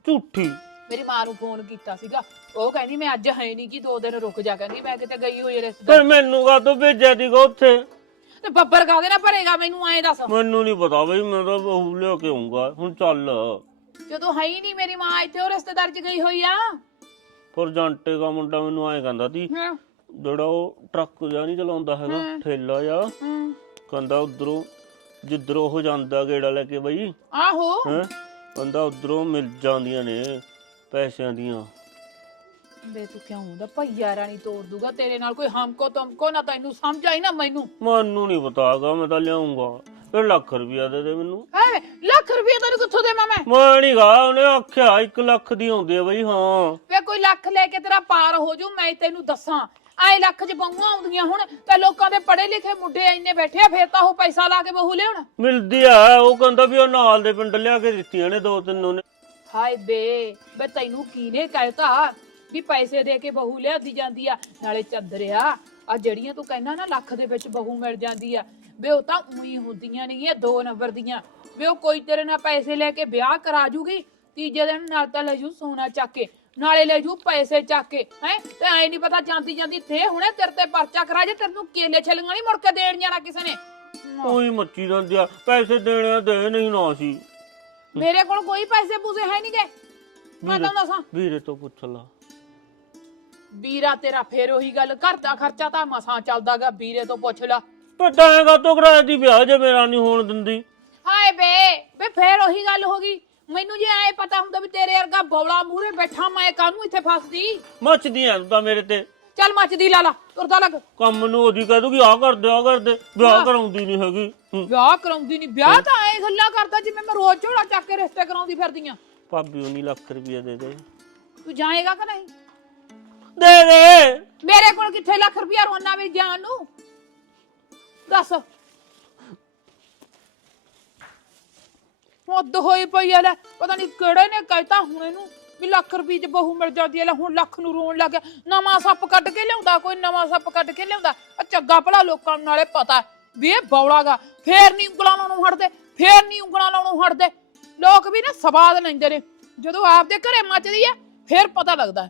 ਝੂਠੀ। ਮੇਰੀ ਮਾਂ ਨੂੰ ਫੋਨ ਕੀਤਾ ਸੀਗਾ। ਉਹ ਕਹਿੰਦੀ ਮੈਂ ਅੱਜ ਹੈ ਨਹੀਂ ਕਿ ਦੋ ਦਿਨ ਰੁਕ ਜਾ ਕਹਿੰਦੀ ਮੈਂ ਕਿਤੇ ਗਈ ਹੋਈ ਰਿਸ਼ਤੇਦਾਰ ਫਿਰ ਮੈਨੂੰ ਕਾ ਤੂੰ ਭੇਜਿਆ ਸੀਗਾ ਉੱਥੇ? ਤੇ ਬੱਬਰ ਕਾਹਦੇ ਨਾਲ ਭਰੇਗਾ ਮੈਨੂੰ ਐਂ ਦੱਸ। ਮੈਨੂੰ ਨਹੀਂ ਪਤਾ ਬਈ ਮੈਂ ਤਾਂ ਬਹੂ ਲਿਆ ਕੇ ਆਉਂਗਾ ਹੁਣ ਚੱਲ। ਜਦੋਂ ਹੈ ਹੀ ਨਹੀਂ ਮੇਰੀ ਮਾਂ ਇੱਥੇ ਉਹ ਰਿਸ਼ਤੇਦਾਰ ਚ ਗਈ ਹੋਈ ਆ। ਪਰ ਜਾਂਟੇ ਦਾ ਮੁੰਡਾ ਮੈਨੂੰ ਐਂ ਕਹਿੰਦਾ ਸੀ ਹਾਂ। ਜਿਹੜਾ ਉਹ ਟਰੱਕ ਜਿਹਾ ਨਹੀਂ ਚਲਾਉਂਦਾ ਹੈਗਾ ਠੇਲਾ ਹਾਂ। ਕਹਿੰਦਾ ਉਧਰੋਂ ਜਿੱਧਰੋਂ ਉਹ ਜਾਂਦਾ ਗੇੜਾ ਲੈ ਕੇ ਬਈ। ਆਹੋ। ਹੈ? ਕਹਿੰਦਾ ਉਧਰੋਂ ਮਿਲ ਜਾਂਦੀਆਂ ਨੇ ਪੈਸਿਆਂ ਦੀਆਂ। ਬੇ ਤੂੰ ਕਿਉਂ ਹੁੰਦਾ? ਭਈਆ ਰਾਣੀ ਤੋੜ ਦੂਗਾ ਤੇਰੇ ਨਾਲ ਕੋਈ ਹਮਕੋ ਤੁਮਕੋ ਨਾ ਤੈਨੂੰ ਸਮਝ ਆਈ ਨਾ ਮੈਨੂੰ। ਮੈਨੂੰ ਨਹੀਂ ਪਤਾਗਾ ਮੈਂ ਤਾਂ ਲਿਆਉਂਗਾ। ਫਿਰ ਲੱਖ ਰੁਪਿਆ ਦੇ ਦੇ ਮੈਨੂੰ। ਹੈ ਲੱਖ ਰੁਪਏ ਤੈਨੂੰ ਕਿੱਥੋਂ ਦੇਵਾਂ ਮੈਂ? ਮੈਂ ਨਹੀਂ ਗਾ ਉਹਨੇ ਆਖਿਆ 1 ਲੱਖ ਦੀ ਆਉਂਦੀ ਆ ਬਈ ਹਾਂ। ਵੇ ਕੋਈ ਲੱਖ ਲੈ ਕੇ ਤੇਰਾ ਪਾਰ ਹੋ ਜੂ ਮੈਂ ਤੈਨੂੰ ਦੱਸਾਂ। ਐ ਲੱਖ ਚ ਬਹੂਆਂ ਆਉਂਦੀਆਂ ਹੁਣ ਤੇ ਲੋਕਾਂ ਦੇ ਪੜੇ ਲਿਖੇ ਮੁੰਡੇ ਇੰਨੇ ਬੈਠੇ ਆ ਫੇਰ ਤਾਂ ਉਹ ਪੈਸਾ ਲਾ ਕੇ ਬਹੂ ਲਿਆਉਣ। ਮਿਲਦੀ ਆ ਉਹ ਕਹਿੰਦਾ ਵੀ ਉਹ ਨਾਲ ਦੇ ਪਿੰਡ ਲਿਆ ਕੇ ਦਿੱਤੀਆਂ ਨੇ ਦੋ ਤਿੰਨ ਉਹਨੇ। ਹਾਏ ਬੇ ਬੇ ਤੈਨੂੰ ਕੀਨੇ ਕਹਿਤਾ? ਵੀ ਪੈਸੇ ਦੇ ਕੇ ਬਹੂ ਲਿਆਦੀ ਜਾਂਦੀ ਆ ਨਾਲੇ ਚੰਦਰਿਆ ਆ। ਜਿਹੜੀਆਂ ਤੂੰ ਕਹਿਣਾ ਨਾ ਲੱਖ ਦੇ ਵਿੱਚ ਬਹੂ ਮਿਲ ਜਾਂਦੀ ਆ। ਵੇ ਉਹ ਤਾਂ ਉਹੀ ਹੁੰਦੀਆਂ ਨੇਗੀਆਂ ਦੋ ਨੰਬਰ ਦੀਆਂ। ਵੇ ਉਹ ਕੋਈ ਤੇਰੇ ਨਾਲ ਪੈਸੇ ਲੈ ਕੇ ਵਿਆਹ ਕਰਾ ਜੂਗੀ ਤੀਜੇ ਦਿਨ ਨਾਲ ਤਾਂ ਲੈ ਜੂ ਸੋਨਾ ਚੱਕ ਕੇ ਨਾਲੇ ਲੈ ਜੂ ਪੈਸੇ ਚੱਕ ਕੇ ਹੈ? ਤੇ ਐ ਨਹੀਂ ਪਤਾ ਜਾਂਦੀ ਜਾਂਦੀ ਥੇ ਹੁਣੇ ਤੇਰੇ ਤੇ ਪਰਚਾ ਕਰਾ ਜੇ ਤੈਨੂੰ ਕੇਲੇ ਛਲੀਆਂ ਨਹੀਂ ਮੁੜ ਕੇ ਦੇਣ ਜਾਣਾ ਕਿਸੇ ਨੇ। ਉਹੀ ਮੱਚੀ ਜਾਂਦੀ ਆ ਪੈਸੇ ਦੇਣੇ ਆ, ਦੇ ਨਹੀਂ ਨਾ ਸੀ ਮੇਰੇ ਕੋਲ ਕੋਈ ਪੈਸੇ ਪੂਸੇ ਹੈ ਨਹੀਂ ਗੇ ਮੈਂ ਤਾਂ ਦੱਸਾਂ। ਵੀਰੇ ਤੋਂ ਪੁੱਛ ਲਾ। ਵੀਰਾ ਤੇਰਾ ਫੇਰ ਉਹੀ ਗੱਲ ਘਰ ਦਾ ਖਰਚਾ ਤਾਂ ਮਸਾਂ ਚੱਲਦਾਗਾ ਵੀਰੇ ਤੋਂ ਪੁੱਛ ਲਾ। ਪਟਾਏਗਾ ਤੋ ਕਰਾਇਆ ਦੀ ਵਿਆਹ ਜੇ ਮੇਰਾ ਨਹੀਂ ਹੋਣ ਦਿੰਦੀ। ਹਾਏ ਬੇ ਬੇ ਫੇਰ ਉਹੀ ਗੱਲ ਹੋ ਗਈ। ਮੈਨੂੰ ਜੇ ਐ ਪਤਾ ਹੁੰਦਾ ਵੀ ਤੇਰੇ ਵਰਗਾ ਬੌਲਾ ਮੂਹਰੇ ਬੈਠਾ ਮੈਂ ਕਾਹਨੂੰ ਇੱਥੇ ਫਸਦੀ? ਮੱਚਦੀ ਆ ਤੂੰ ਤਾਂ ਮੇਰੇ ਤੇ। ਚੱਲ ਮੱਚਦੀ ਲਾ ਲਾ ਤੁਰਦਾ ਲੱਗ। ਕੰਮ ਨੂੰ ਉਹਦੀ ਕਹਿ ਦੂਗੀ ਆ ਕਰ ਦੇ ਆ ਕਰ ਦੇ ਵਿਆਹ ਕਰਾਉਂਦੀ ਨਹੀਂ ਹੈਗੀ। ਹੂੰ। ਵਿਆਹ ਕਰਾਉਂਦੀ ਨਹੀਂ ਵਿਆਹ ਤਾਂ ਐ ਗੱਲਾਂ ਕਰਦਾ ਜਿਵੇਂ ਮੈਂ ਰੋਜ਼ ਝੋਲਾ ਚੱਕ ਕੇ ਰਿਸ਼ਤੇ ਕਰਾਉਂਦੀ ਫਿਰਦੀ ਆ। ਭਾਬੀ 19 ਲੱਖ ਰੁਪਇਆ ਦੇ ਦੇ। ਤੂੰ ਜਾਏਗਾ ਕਿ ਨਹੀਂ? ਦੇ ਦੇ। ਮੇਰੇ ਕੋਲ ਕਿੱਥੇ ਲੱਖ ਰੁਪਇਆ ਰੋਣਾ ਵੀ ਜਾਣ ਨੂੰ? ਦੱਸ। ਹੱਦ ਹੋਈ ਪਈ ਐ ਲੈ, ਪਤਾ ਨਹੀਂ ਕਿਹੜੇ ਨੇ ਕਹਿਤਾ ਹੁਣ ਇਹਨੂੰ ਵੀ ਲੱਖ ਰੁਪਏ ਚ ਬਹੂ ਮਿਲ ਜਾਂਦੀ ਐ ਲੈ, ਹੁਣ ਲੱਖ ਨੂੰ ਰੋਣ ਲੱਗ ਗਿਆ। ਨਵਾਂ ਸੱਪ ਕੱਢ ਕੇ ਲਿਆਉਂਦਾ ਕੋਈ, ਨਵਾਂ ਸੱਪ ਕੱਢ ਕੇ ਲਿਆਉਂਦਾ। ਆ ਚੰਗਾ ਭਲਾ ਲੋਕਾਂ ਨੂੰ ਨਾਲੇ ਪਤਾ ਵੀ ਇਹ ਬੌਲਾਗਾ। ਫੇਰ ਨਹੀਂ ਉਂਗਲਾਂ ਲਾਉਣੋਂ ਹਟਦੇ, ਫੇਰ ਨਹੀਂ ਉਂਗਲਾਂ ਲਾਉਣੋਂ ਹਟਦੇ। ਲੋਕ ਵੀ ਨਾ ਸਵਾਦ ਲੈਂਦੇ ਨੇ। ਜਦੋਂ ਆਪਦੇ ਘਰੇ ਮੱਚਦੀ ਐ ਫੇਰ ਪਤਾ ਲੱਗਦਾ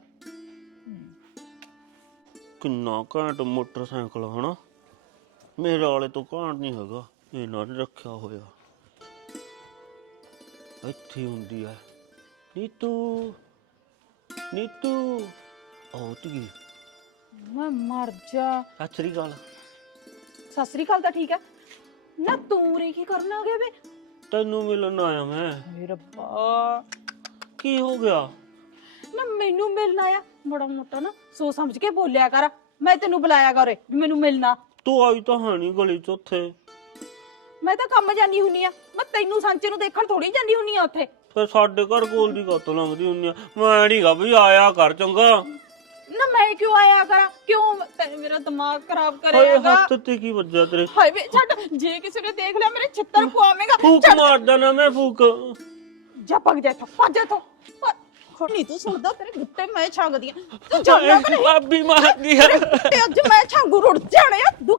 ਕਿੰਨਾ ਘੈਂਟ ਮੋਟਰਸਾਈਕਲ ਹਨਾ? ਮੇਰੇ ਵਾਲੇ ਤੋਂ ਘੈਂਟ ਨਹੀਂ ਹੈਗਾ ਇਹਨਾਂ ਨੇ ਰੱਖਿਆ ਹੋਇਆ। ਇੱਥੇ ਹੁੰਦੀ ਆ ਨੀਤੂ ਨੀਤੂ। ਆਉ ਤਗੀ ਮੈਂ ਮਰ ਜਾ। ਅਛਰੀ ਗੱਲ ਸਤਿ ਸ੍ਰੀ ਅਕਾਲ ਤਾਂ ਠੀਕ ਹੈ ਨਾ ਤੂੰ ਰੇ ਕੀ ਕਰਨ ਆ ਗਿਆ ਵੇ? ਤੈਨੂੰ ਮਿਲਣ ਆਇਆ ਮੈਂ। ਏ ਰੱਬਾ। ਕੀ ਹੋ ਗਿਆ? ਮੈਨੂੰ ਮਿਲਣਾ ਆ। ਬੜਾ ਮੋਟਾ ਨਾ ਸੋ ਸਮਝ ਕੇ ਬੋਲਿਆ ਕਰ। ਮੈਂ ਤੈਨੂੰ ਬੁਲਾਇਆ ਕਰ ਵੀ ਮੈਨੂੰ ਮਿਲਣਾ। ਤੂੰ ਆਈ ਤਾਂ ਹੈ ਨਹੀਂ ਗਲੀ ਚ ਉੱਥੇ। ਮੈਂ ਤਾਂ ਕੰਮ ਜਾਣੀ ਹੁੰਨੀ ਆ। ਮੈਂ ਤੈਨੂੰ ਸਾਂਚੇ ਨੂੰ ਦੇਖਣ ਥੋੜੀ ਜਾਂਦੀ ਹੁੰਨੀ ਆ ਉੱਥੇ। ਫਿਰ ਸਾਡੇ ਘਰ ਕੋਲ ਦੀ ਗੱਤ ਲੰਘਦੀ ਹੁੰਦੀ ਆ। ਮੈਂ ਨਹੀਂਗਾ ਵੀ ਆਇਆ ਕਰ ਚੰਗਾ। ਨਾ ਮੈਂ ਕਿਉਂ ਆਇਆ ਕਰਾਂ? ਕਿਉਂ ਤੈਂ ਮੇਰਾ ਦਿਮਾਗ ਖਰਾਬ ਹਾਏ ਹੱਥ ਤੇ ਕੀ ਵੱਜਿਆ ਤੇਰੇ? ਹਾਏ ਵੇ ਛੱਡ। ਜੇ ਕਿਸੇ ਨੇ ਦੇਖ ਲਿਆ ਮੇਰੇ ਛਿੱਤਰ ਪਵਾਵੇਂਗਾ। ਫੂਕ ਮਾਰਦਾ ਨਾ ਮੈਂ ਫੂਕ। ਜਾ ਭੱਜ ਜਾ ਇੱਥੋਂ ਭੱਜ ਜਾ ਇੱਥੋਂ। ਭੱਜ। ਨਹੀਂ ਤੂੰ ਸੁਣਦਾ ਤੇਰੇ ਗੁੱਟੇ ਮੈਂ ਛਾਂਗਦੀ ਆ। ਤੂੰ ਜਾਣਾ ਕਿ ਨਹੀਂ? ਭਾਬੀ ਮਾਰਦੀ ਆ। ਤੇ ਅੱਜ ਮੈਂ ਛਾਂਗੂ ਰੁੜ ਜਾਣੇ ਆ। ਦੁੱਖ